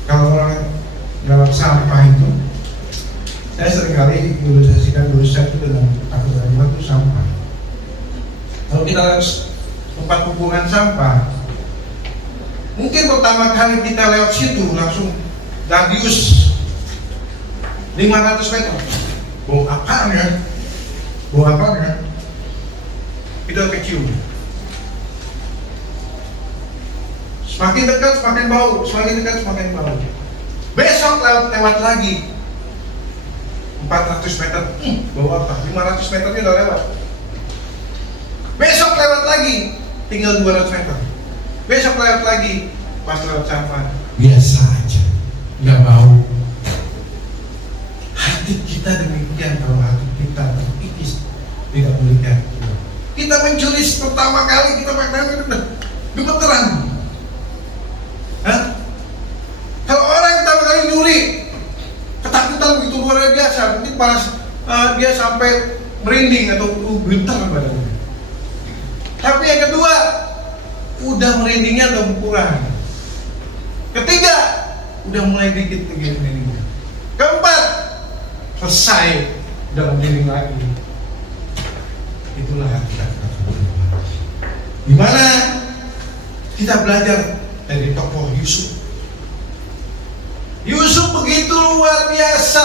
Kalau orang dalam sampah itu, saya seringkali ilustrasikan dosa itu dengan takut akan Tuhan itu sampah. Kalau kita lihat tempat pembuangan sampah, mungkin pertama kali kita lewat situ langsung radius 500 meter. Bau apaan ya? Bau apaan ya? Itu kecium. Semakin dekat semakin bau, semakin dekat semakin bau. Besok lewat lagi 400 meter, bau apa? 500 meternya udah lewat. Besok lewat lagi, tinggal 200 meter. Besok lewat lagi, pas lewat sampah, biasa aja, nggak bau. Hati kita demikian, kalau hati kita terkikis, tidak boleh. Kita mencuri pertama kali, kita pakai udah gemeteran. Hah? Kalau orang yang pertama kali nyuri, ketakutan begitu luar biasa, mungkin pas dia sampai merinding atau gentar badannya. Tapi yang kedua, udah merindingnya udah berkurang. Ketiga, udah mulai dikit merindingnya. Keempat, selesai, udah merinding lagi. Itulah hati kita. Gimana kita belajar dari tokoh Yusuf? Yusuf begitu luar biasa.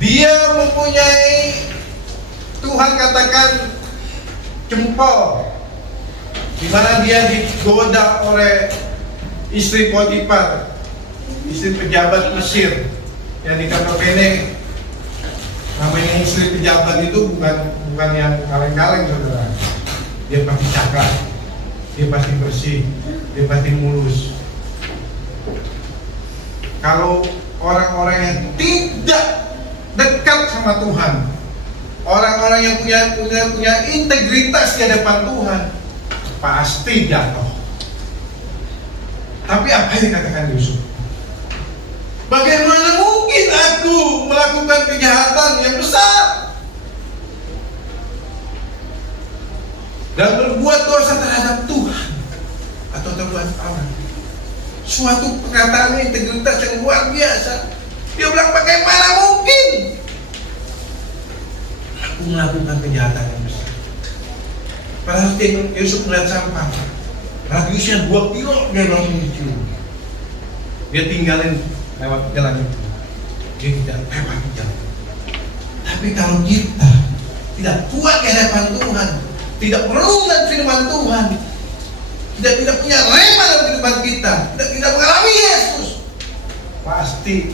Dia mempunyai, Tuhan katakan, jempol, di mana dia digoda oleh istri Potifar, istri pejabat Mesir yang di Kapene. Namanya istri pejabat itu bukan yang kaleng-kaleng, saudara. Dia pasti cakap, dia pasti bersih, dia pasti mulus. Kalau orang-orang yang tidak dekat sama Tuhan, orang-orang yang punya integritas di hadapan Tuhan, pasti jatuh. Tapi apa yang dikatakan Yusuf? Bagaimana mungkin aku melakukan kejahatan yang besar dan berbuat dosa terhadap Tuhan atau terbuat Allah? Suatu perkataan integritas yang luar biasa. Dia bilang, bagaimana mungkin aku melakukan kejahatan yang besar? Padahal Yusuf melihat sampah, radiusnya 2 kilo dia langsung dicium. Dia tinggalin lewat jalan itu. Dia tidak lewat jalan. Tapi kalau kita tidak kuat di hadapan Tuhan, tidak merenungkan firman Tuhan, tidak punya rema dalam kehidupan kita, tidak mengalami Yesus, pasti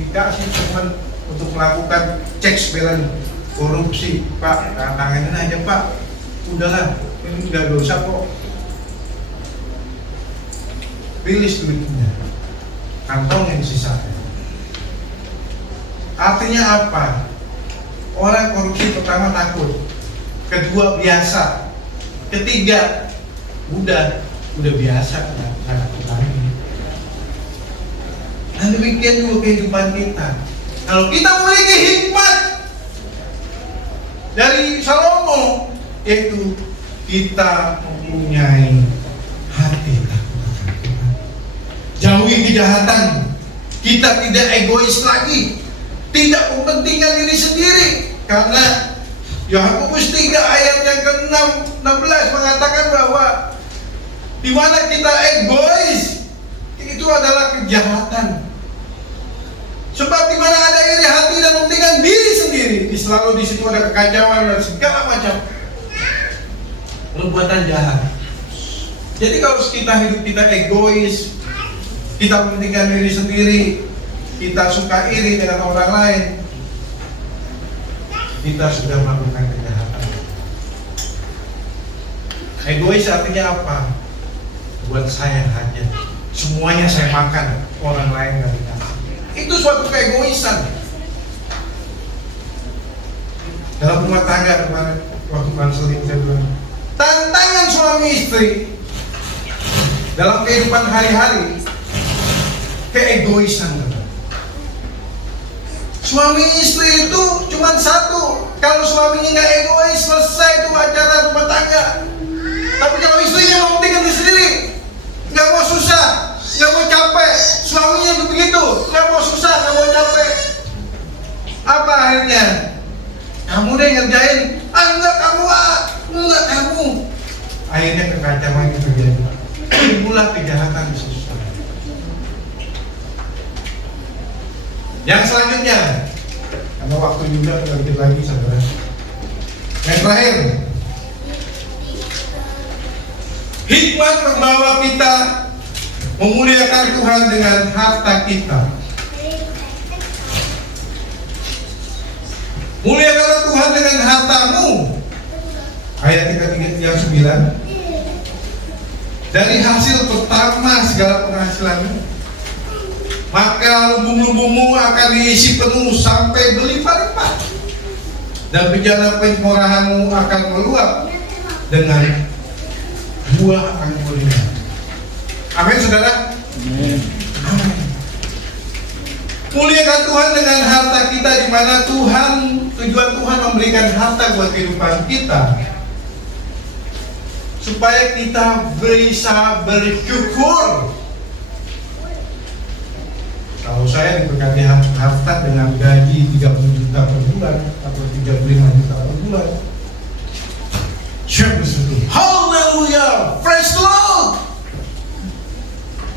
dikasih Tuhan untuk melakukan cek balance korupsi. Pak, tanganin aja Pak, udahlah, ini nggak dosa kok, rilis duitnya, kantong yang sisanya. Artinya apa? Orang korupsi pertama takut, kedua biasa, ketiga udah biasa, nggak takut lagi. Nah demikian juga kehidupan kita. Kalau kita memiliki hikmat dari Salomo, yaitu kita mempunyai hati takut akan Tuhan. Jauhi kejahatan, kita tidak egois lagi, tidak mementingkan diri sendiri, karena Yakobus 3 ayat yang ke-16 mengatakan bahwa di mana kita egois itu adalah kejahatan. Sebab di mana ada iri hati dan mementingkan diri sendiri, selalu di situ ada kekacauan dan segala macam perbuatan jahat. Jadi kalau kita hidup kita egois, kita mementingkan diri sendiri, kita suka iri dengan orang lain, kita sudah melakukan kejahatan. Egois artinya apa? Buat saya aja, semuanya saya makan, orang lain nggak dikasih. Itu suatu keegoisan. Dalam rumah tangga kemarin waktu konseling saya bilang, tantangan suami istri dalam kehidupan hari-hari keegoisan. Suami istri itu cuma satu. Kalau suaminya nggak egois, selesai itu acara rumah tangga. Tapi kalau istrinya mementingkan diri sendiri, nggak mau susah, nggak mau capek, suaminya begitu, nggak mau susah, nggak mau capek. Apa akhirnya? Kamu deh ngerjain, enggak kamu, enggak kamu. Akhirnya kekacauan itu terjadi. Mulai kejahatan di situ. Yang selanjutnya, karena waktu juga sedikit lagi saudara. Yang terakhir, hikmat membawa kita memuliakan Tuhan dengan harta kita. Muliakanlah Tuhan dengan hartamu. Ayat yang 9. Dari hasil pertama segala penghasilanmu, maka lumbung-lumbungmu akan diisi penuh sampai berlimpah-limpah, dan bejana pemurahanmu akan meluap dengan buah anggurnya. Amin saudara. Amin. Muliakan Tuhan dengan harta kita, di mana tujuan Tuhan memberikan harta buat kehidupan kita, supaya kita bisa bersyukur. Kalau saya diberkati harta dengan gaji 30 juta per bulan atau 35 juta per bulan, saya bersyukur. Haleluya, praise the Lord.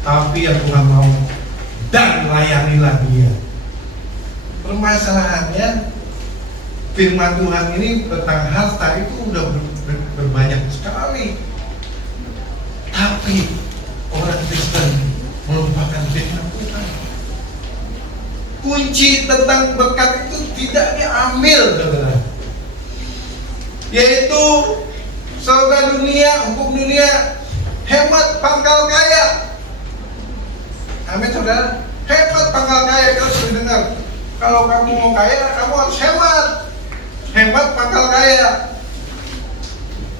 Tapi yang Tuhan mau, dan layanilah Dia. Permasalahannya, firman Tuhan ini tentang harta itu udah berbanyak sekali. Tapi orang Kristen melupakan firman Tuhan. Kunci tentang berkat itu tidak diambil, saudara. Yaitu slogan dunia, hukum dunia, hemat pangkal kaya. Amin saudara. Hemat pangkal kaya, kita sudah dengar. Kalau kamu mau kaya, kamu harus hemat. Hemat pangkal kaya.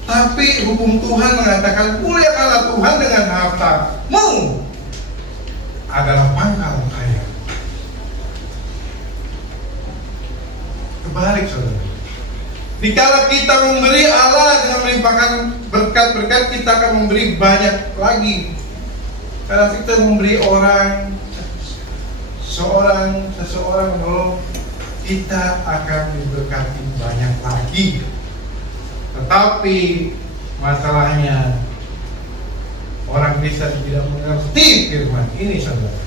Tapi hukum Tuhan mengatakan, muliakanlah Tuhan dengan hartamu adalah pangkal kaya. Kebalik saudara. Dikala kita memberi, Allah dengan melimpahkan berkat-berkat, kita akan memberi banyak lagi. Karena kita memberi orang, seseorang menolong, kita akan diberkati banyak lagi. Tetapi masalahnya orang Kristen tidak mengerti firman ini, saudara.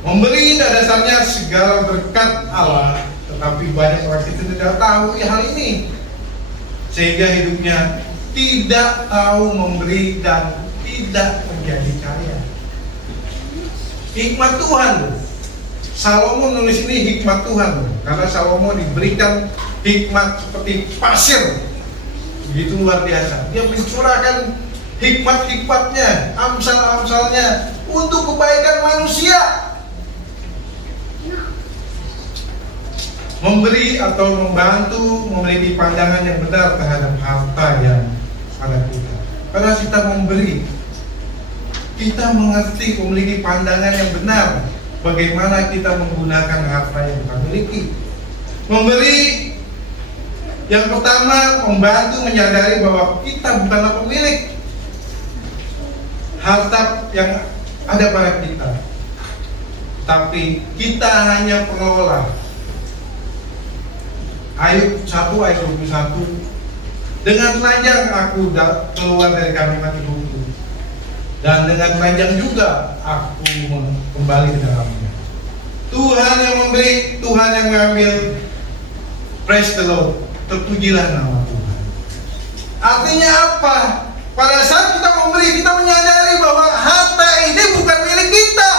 Memberi dasarnya segala berkat Allah, tetapi banyak orang Kristen tidak tahu hal ini, sehingga hidupnya tidak tahu memberi dan tidak menjadi kaya. Hikmat Tuhan. Salomo nulis ini hikmat Tuhan, karena Salomo diberikan hikmat seperti pasir, begitu luar biasa. Dia mencurahkan hikmat-hikmatnya, amsal-amsalnya untuk kebaikan manusia. Memberi atau membantu memiliki pandangan yang benar terhadap harta yang ada kita. Pada kita memberi, kita mengerti, memiliki pandangan yang benar bagaimana kita menggunakan harta yang kita miliki. Memberi, yang pertama, membantu menyadari bahwa kita bukanlah pemilik harta yang ada pada kita, tapi kita hanya pengelola. Ayub 1 ayat 21, dengan telanjang aku keluar dari kandungan ibuku, dan dengan telanjang juga aku kembali ke dalamnya. Tuhan yang memberi, Tuhan yang mengambil. Praise the Lord. Terpujilah nama Tuhan. Artinya apa? Pada saat kita memberi, kita menyadari bahwa harta ini bukan milik kita.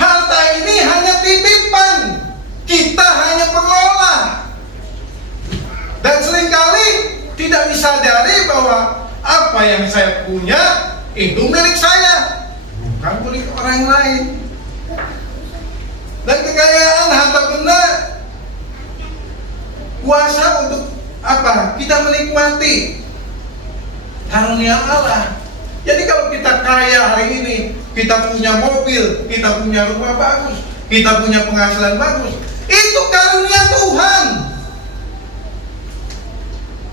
Harta ini hanya titipan. Kita hanya pengelola. Dan seringkali tidak disadari bahwa apa yang saya punya itu milik saya, bukan milik orang lain. Dan kekayaan harta benda kuasa untuk apa? Kita menikmati karunia Allah. Jadi kalau kita kaya hari ini, kita punya mobil, kita punya rumah bagus, kita punya penghasilan bagus, itu karunia Tuhan,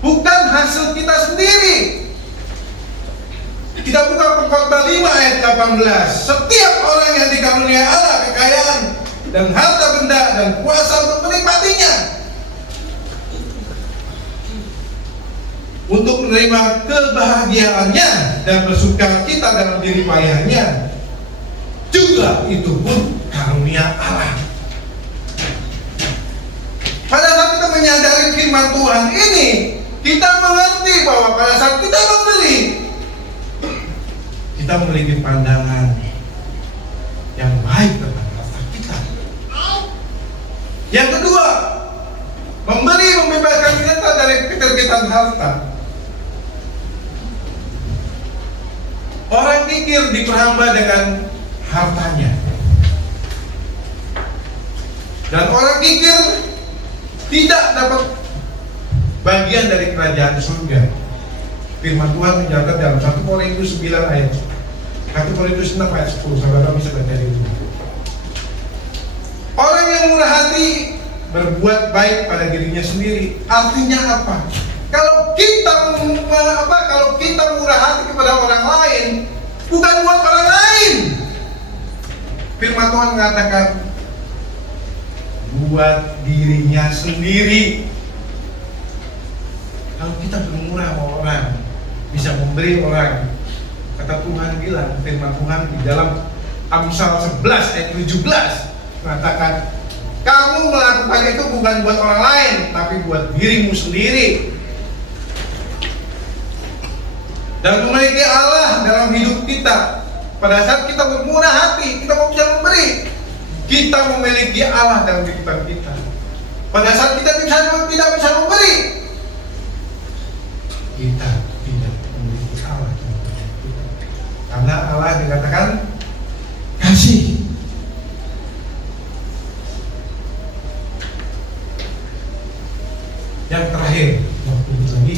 bukan hasil kita sendiri. Kita buka Pengkhotbah 5 ayat 18. Setiap orang yang dikarunia Allah kekayaan dan harta benda dan kuasa untuk menikmatinya, untuk menerima kebahagiaannya dan bersuka cita dalam diri payahnya, juga itu pun karunia Allah. Pada saat kita menyadari firman Tuhan ini, kita mengerti bahwa pada saat kita memberi, kita memiliki pandangan yang baik tentang harta kita. Yang kedua, memberi membebaskan kita dari keterkaitan harta. Orang kikir diperhamba dengan hartanya, dan orang kikir tidak dapat bagian dari kerajaan surga. Firman Tuhan mencatat dalam 1 Korintus 9 ayat 1 Korintus 6 ayat 10. Saudara bisa baca itu. Orang yang murah hati berbuat baik pada dirinya sendiri. Artinya apa? Kalau kita murah hati kepada orang lain, bukan buat orang lain. Firman Tuhan mengatakan buat dirinya sendiri. Kalau kita bermurah sama orang, bisa memberi orang, kata Tuhan bilang, firman Tuhan di dalam Amsal 11 ayat 17 mengatakan, kamu melakukan itu bukan buat orang lain, tapi buat dirimu sendiri. Dan memiliki Allah dalam hidup kita. Pada saat kita bermurah hati, kita mau bisa memberi, kita memiliki Allah dalam kehidupan kita. Pada saat kita tidak bisa memberi, kita tidak memiliki Allah dalam kehidupan kita. Karena Allah dikatakan kasih. Yang terakhir, lagi,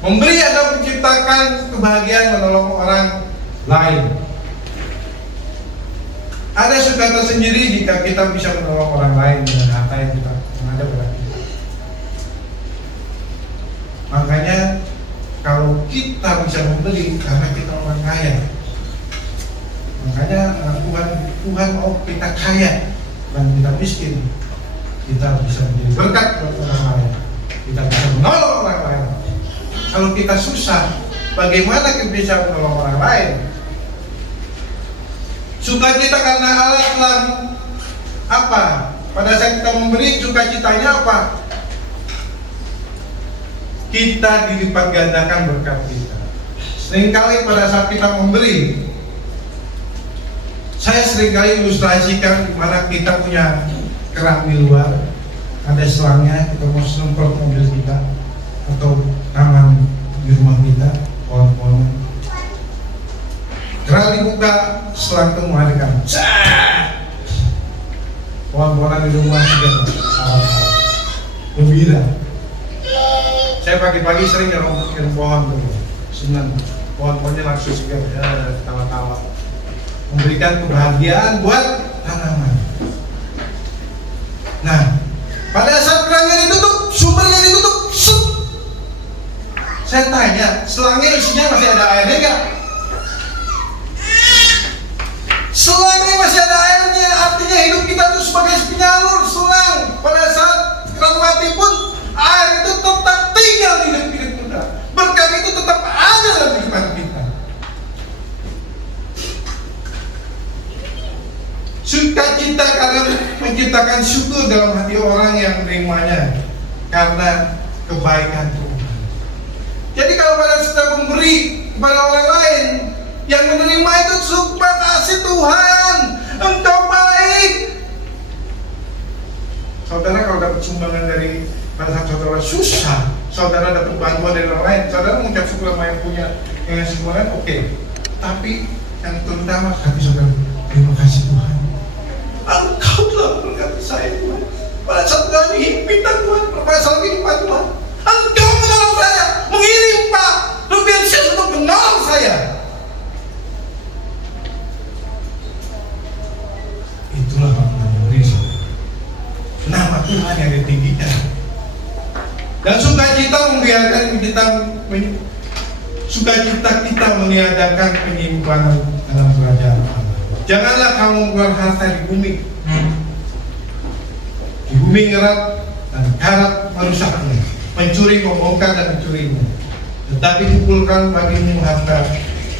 memberi adalah menciptakan kebahagiaan menolong orang lain. Ada suka tersendiri jika kita bisa menolong orang lain dengan harta yang ada pada kita. Makanya kalau kita bisa memberi karena kita orang kaya, makanya Tuhan mau kita kaya dan kita miskin, kita bisa menjadi berkat buat orang lain. kita bisa menolong orang lain. Kalau kita susah, bagaimana kita bisa menolong orang lain? Sukacita karena Allah telah apa? Pada saat kita memberi, sukacitanya apa? Kita dilipat gandakan berkat kita. Seringkali pada saat kita memberi, saya seringkali ilustrasikan di mana kita punya keran di luar, ada selangnya, kita mau semprot mobil kita atau taman di rumah kita, pohon-pohonan. Keran dibuka, selang itu mengalirkan. Pohon-pohonan di rumah juga gembira. Saya pagi-pagi sering ngerumpukin pohon tuh, senang. Pohon-pohonnya langsung segar, ya, tawa-tawa. Memberikan kebahagiaan buat tanaman. Nah, pada saat kerannya ditutup, sumbernya ditutup, saya tanya, selangnya isinya masih ada airnya nggak? Selangnya masih ada airnya, artinya hidup kita itu sebagai penyalur selang. Pada saat keran mati pun, air itu tetap tinggal di hidup kita. Berkat itu tetap ada dalam kehidupan kita. Sukacita karena menciptakan syukur dalam hati orang yang menerimanya karena kebaikan Tuhan. Jadi kalau pada sudah memberi kepada orang lain, yang menerima itu terima kasih Tuhan, Engkau baik. Saudara kalau dapat sumbangan dari pada saat saudara susah, saudara dapat bantuan dari orang lain, saudara mengucap syukur sama yang punya yang sumbangan, oke. Tapi yang terutama hati saudara, terima kasih Tuhan. Engkau telah memberkati saya Tuhan. Pada saat kami himpitan Tuhan, pada saat kehidupan Tuhan, Engkau menolong saya, mengirim Pak Rubiansyah untuk menolong saya. Itulah makna memberi. Nama Tuhan yang ditinggikan. Dan sukacita membiarkan kita, sukacita kita meniadakan penyimpanan dalam kerajaan Allah. Janganlah kamu mengeluarkan harta di bumi. Di bumi ngerat dan karat merusaknya, mencuri, membongkar dan mencurinya. Tetapi kumpulkan bagimu harta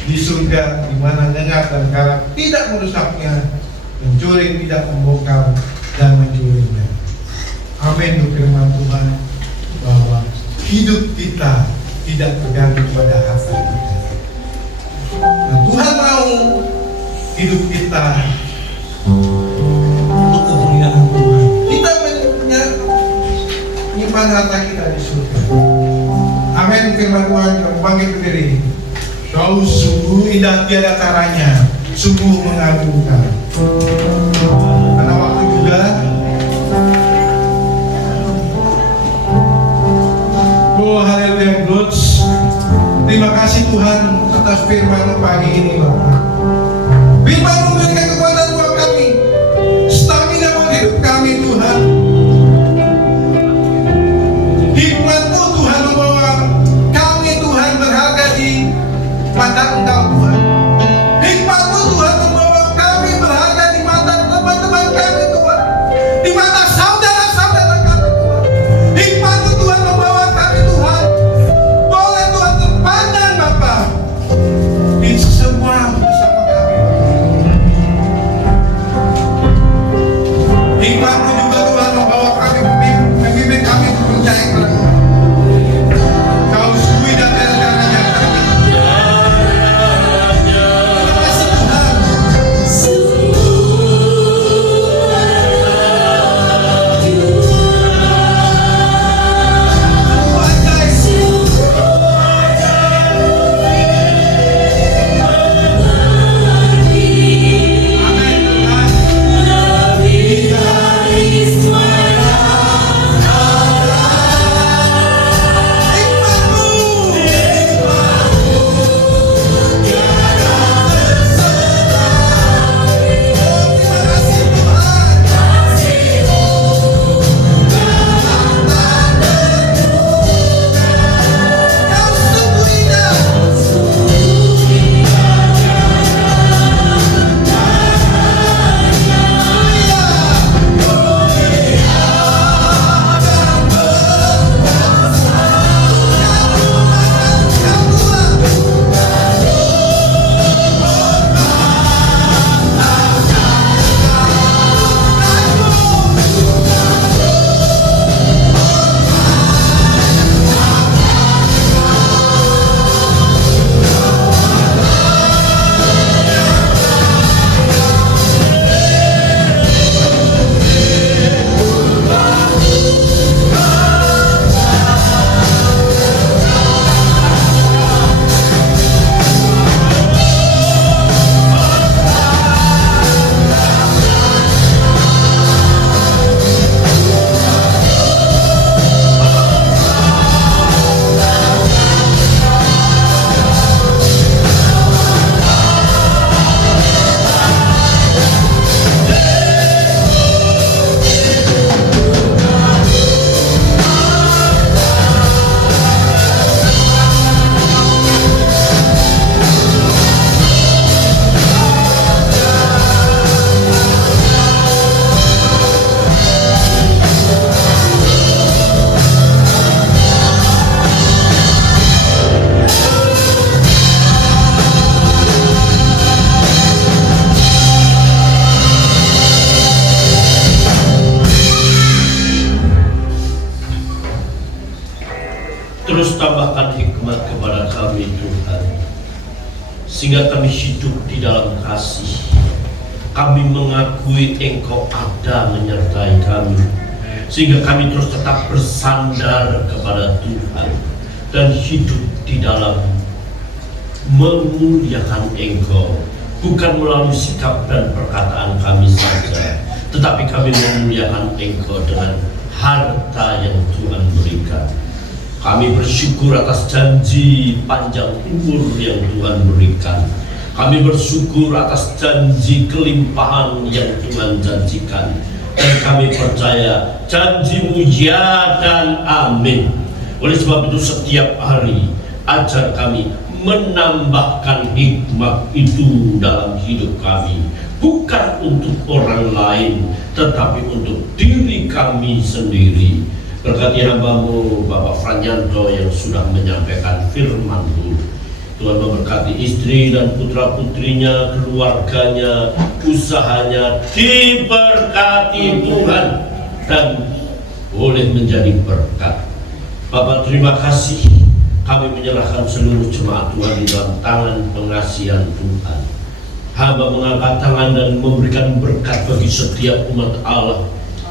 di surga, di mana nyengat dan karat tidak merusaknya, mencuri tidak membongkar dan mencurinya. Amin. Untuk firman Tuhan bahwa hidup kita tidak bergantung pada harta kita. Dan Tuhan mau hidup kita untuk kemuliaan Tuhan. Kita punya menyimpan harta kita di surga. Amin. Firman Tuhan yang membangkit berdiri. Kau sungguh indah tiada taranya, sungguh mengagumkan. Karena waktu juga, oh haleluya, Guds. Terima kasih Tuhan atas firman pagi ini Bapak. Firman memberikan kekuatan buat kami, stamina buat hidup kami Tuhan. Hikmat-Mu Tuhan membawa kami Tuhan berharga di mata Engkau Tuhan. Hikmat-Mu Tuhan membawa kami berharga di mata teman-teman kami Tuhan, di mata saudara-saudara kami Tuhan. Hikmat-Mu Tuhan membawa kami Tuhan, boleh Tuhan terpandang Bapa di semua bersama kami. tambahkan hikmat kepada kami Tuhan, sehingga kami hidup di dalam kasih. Kami mengakui Engkau ada menyertai kami, sehingga kami terus tetap bersandar kepada Tuhan dan hidup di dalam memuliakan Engkau, bukan melalui sikap dan perkataan kami saja, tetapi kami memuliakan Engkau dengan harta yang Tuhan berikan. Kami bersyukur atas janji panjang umur yang Tuhan berikan. Kami bersyukur atas janji kelimpahan yang Tuhan janjikan. Dan kami percaya janji-Mu ya dan amin. Oleh sebab itu setiap hari ajar kami menambahkan hikmat itu dalam hidup kami, bukan untuk orang lain, tetapi untuk diri kami sendiri. Berkati hamba-Mu Bapak Franyanto yang sudah menyampaikan firman-Mu. Tuhan memberkati istri dan putra-putrinya, keluarganya, usahanya, diberkati Tuhan dan boleh menjadi berkat. Bapak, terima kasih. Kami menyerahkan seluruh jemaat Tuhan di dalam tangan pengasihan Tuhan. Hamba mengangkat tangan dan memberikan berkat bagi setiap umat Allah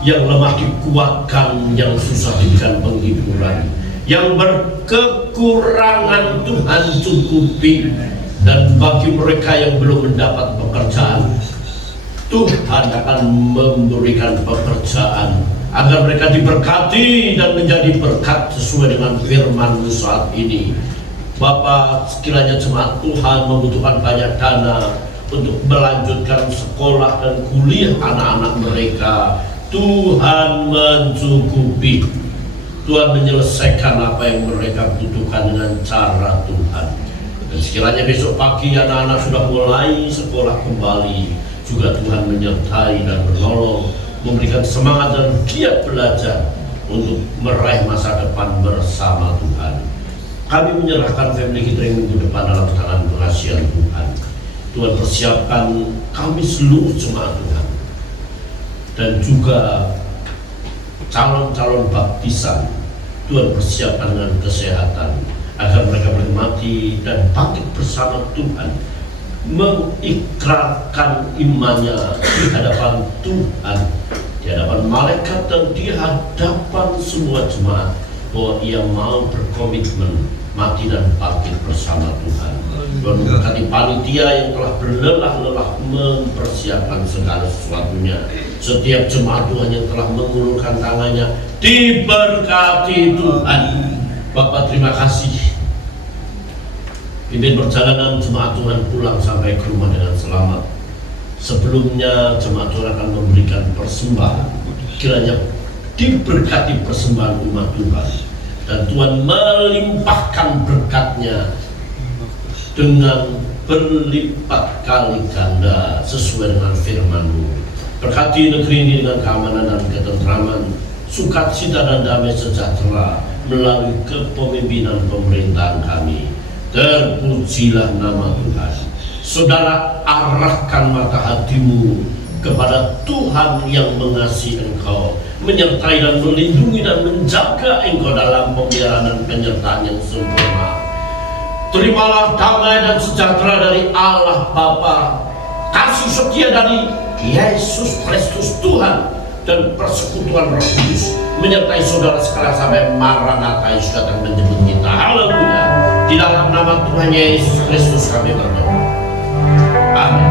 yang lemah dikuatkan, yang susah diberikan penghiburan, yang berkekurangan Tuhan cukupi, dan bagi mereka yang belum mendapat pekerjaan, Tuhan akan memberikan pekerjaan agar mereka diberkati dan menjadi berkat sesuai dengan firman-Mu saat ini. Bapak, sekiranya jemaat Tuhan membutuhkan banyak dana untuk melanjutkan sekolah dan kuliah anak-anak mereka, Tuhan mencukupi. Tuhan menyelesaikan apa yang mereka butuhkan dengan cara Tuhan. Dan sekiranya besok pagi anak-anak sudah mulai sekolah kembali, juga Tuhan menyertai dan menolong, memberikan semangat dan giat belajar untuk meraih masa depan bersama Tuhan. Kami menyerahkan family kita yang minggu depan dalam tangan pengasihan Tuhan. Tuhan persiapkan kami seluruh jemaat Tuhan, dan juga calon-calon baptisan. Tuhan persiapkan dengan kesehatan agar mereka menikmati dan bangkit bersama Tuhan, mengikrarkan imannya di hadapan Tuhan, di hadapan malaikat, dan di hadapan semua jemaat, bahwa ia mau berkomitmen mati dan bangkit bersama Tuhan. Tuhan memberkati panitia yang telah berlelah-lelah mempersiapkan segala sesuatunya. Setiap jemaat Tuhan yang telah mengulurkan tangannya, diberkati Tuhan. Bapak, terima kasih. Pimpin perjalanan jemaat Tuhan pulang sampai ke rumah dengan selamat. Sebelumnya jemaat Tuhan akan memberikan persembahan. Kiranya diberkati persembahan umat Tuhan, dan Tuhan melimpahkan berkat-Nya dengan berlipat kali ganda sesuai dengan firman-Mu. Berkati negeri ini dengan keamanan dan ketentraman, sukacita dan damai sejahtera melalui kepemimpinan pemerintahan kami. Terpujilah nama Tuhan. Saudara, arahkan mata hatimu kepada Tuhan yang mengasihi engkau, menyertai dan melindungi dan menjaga engkau dalam pemeliharaan dan penyertaan yang sempurna. Terimalah damai dan sejahtera dari Allah Bapa, kasih setia dari Yesus Kristus Tuhan, dan persekutuan Roh Kudus menyertai saudara sekalian sampai Maranatha Yesus datang menjemput kita. Haleluya. Di dalam nama Tuhan Yesus Kristus kami berdoa. Amin.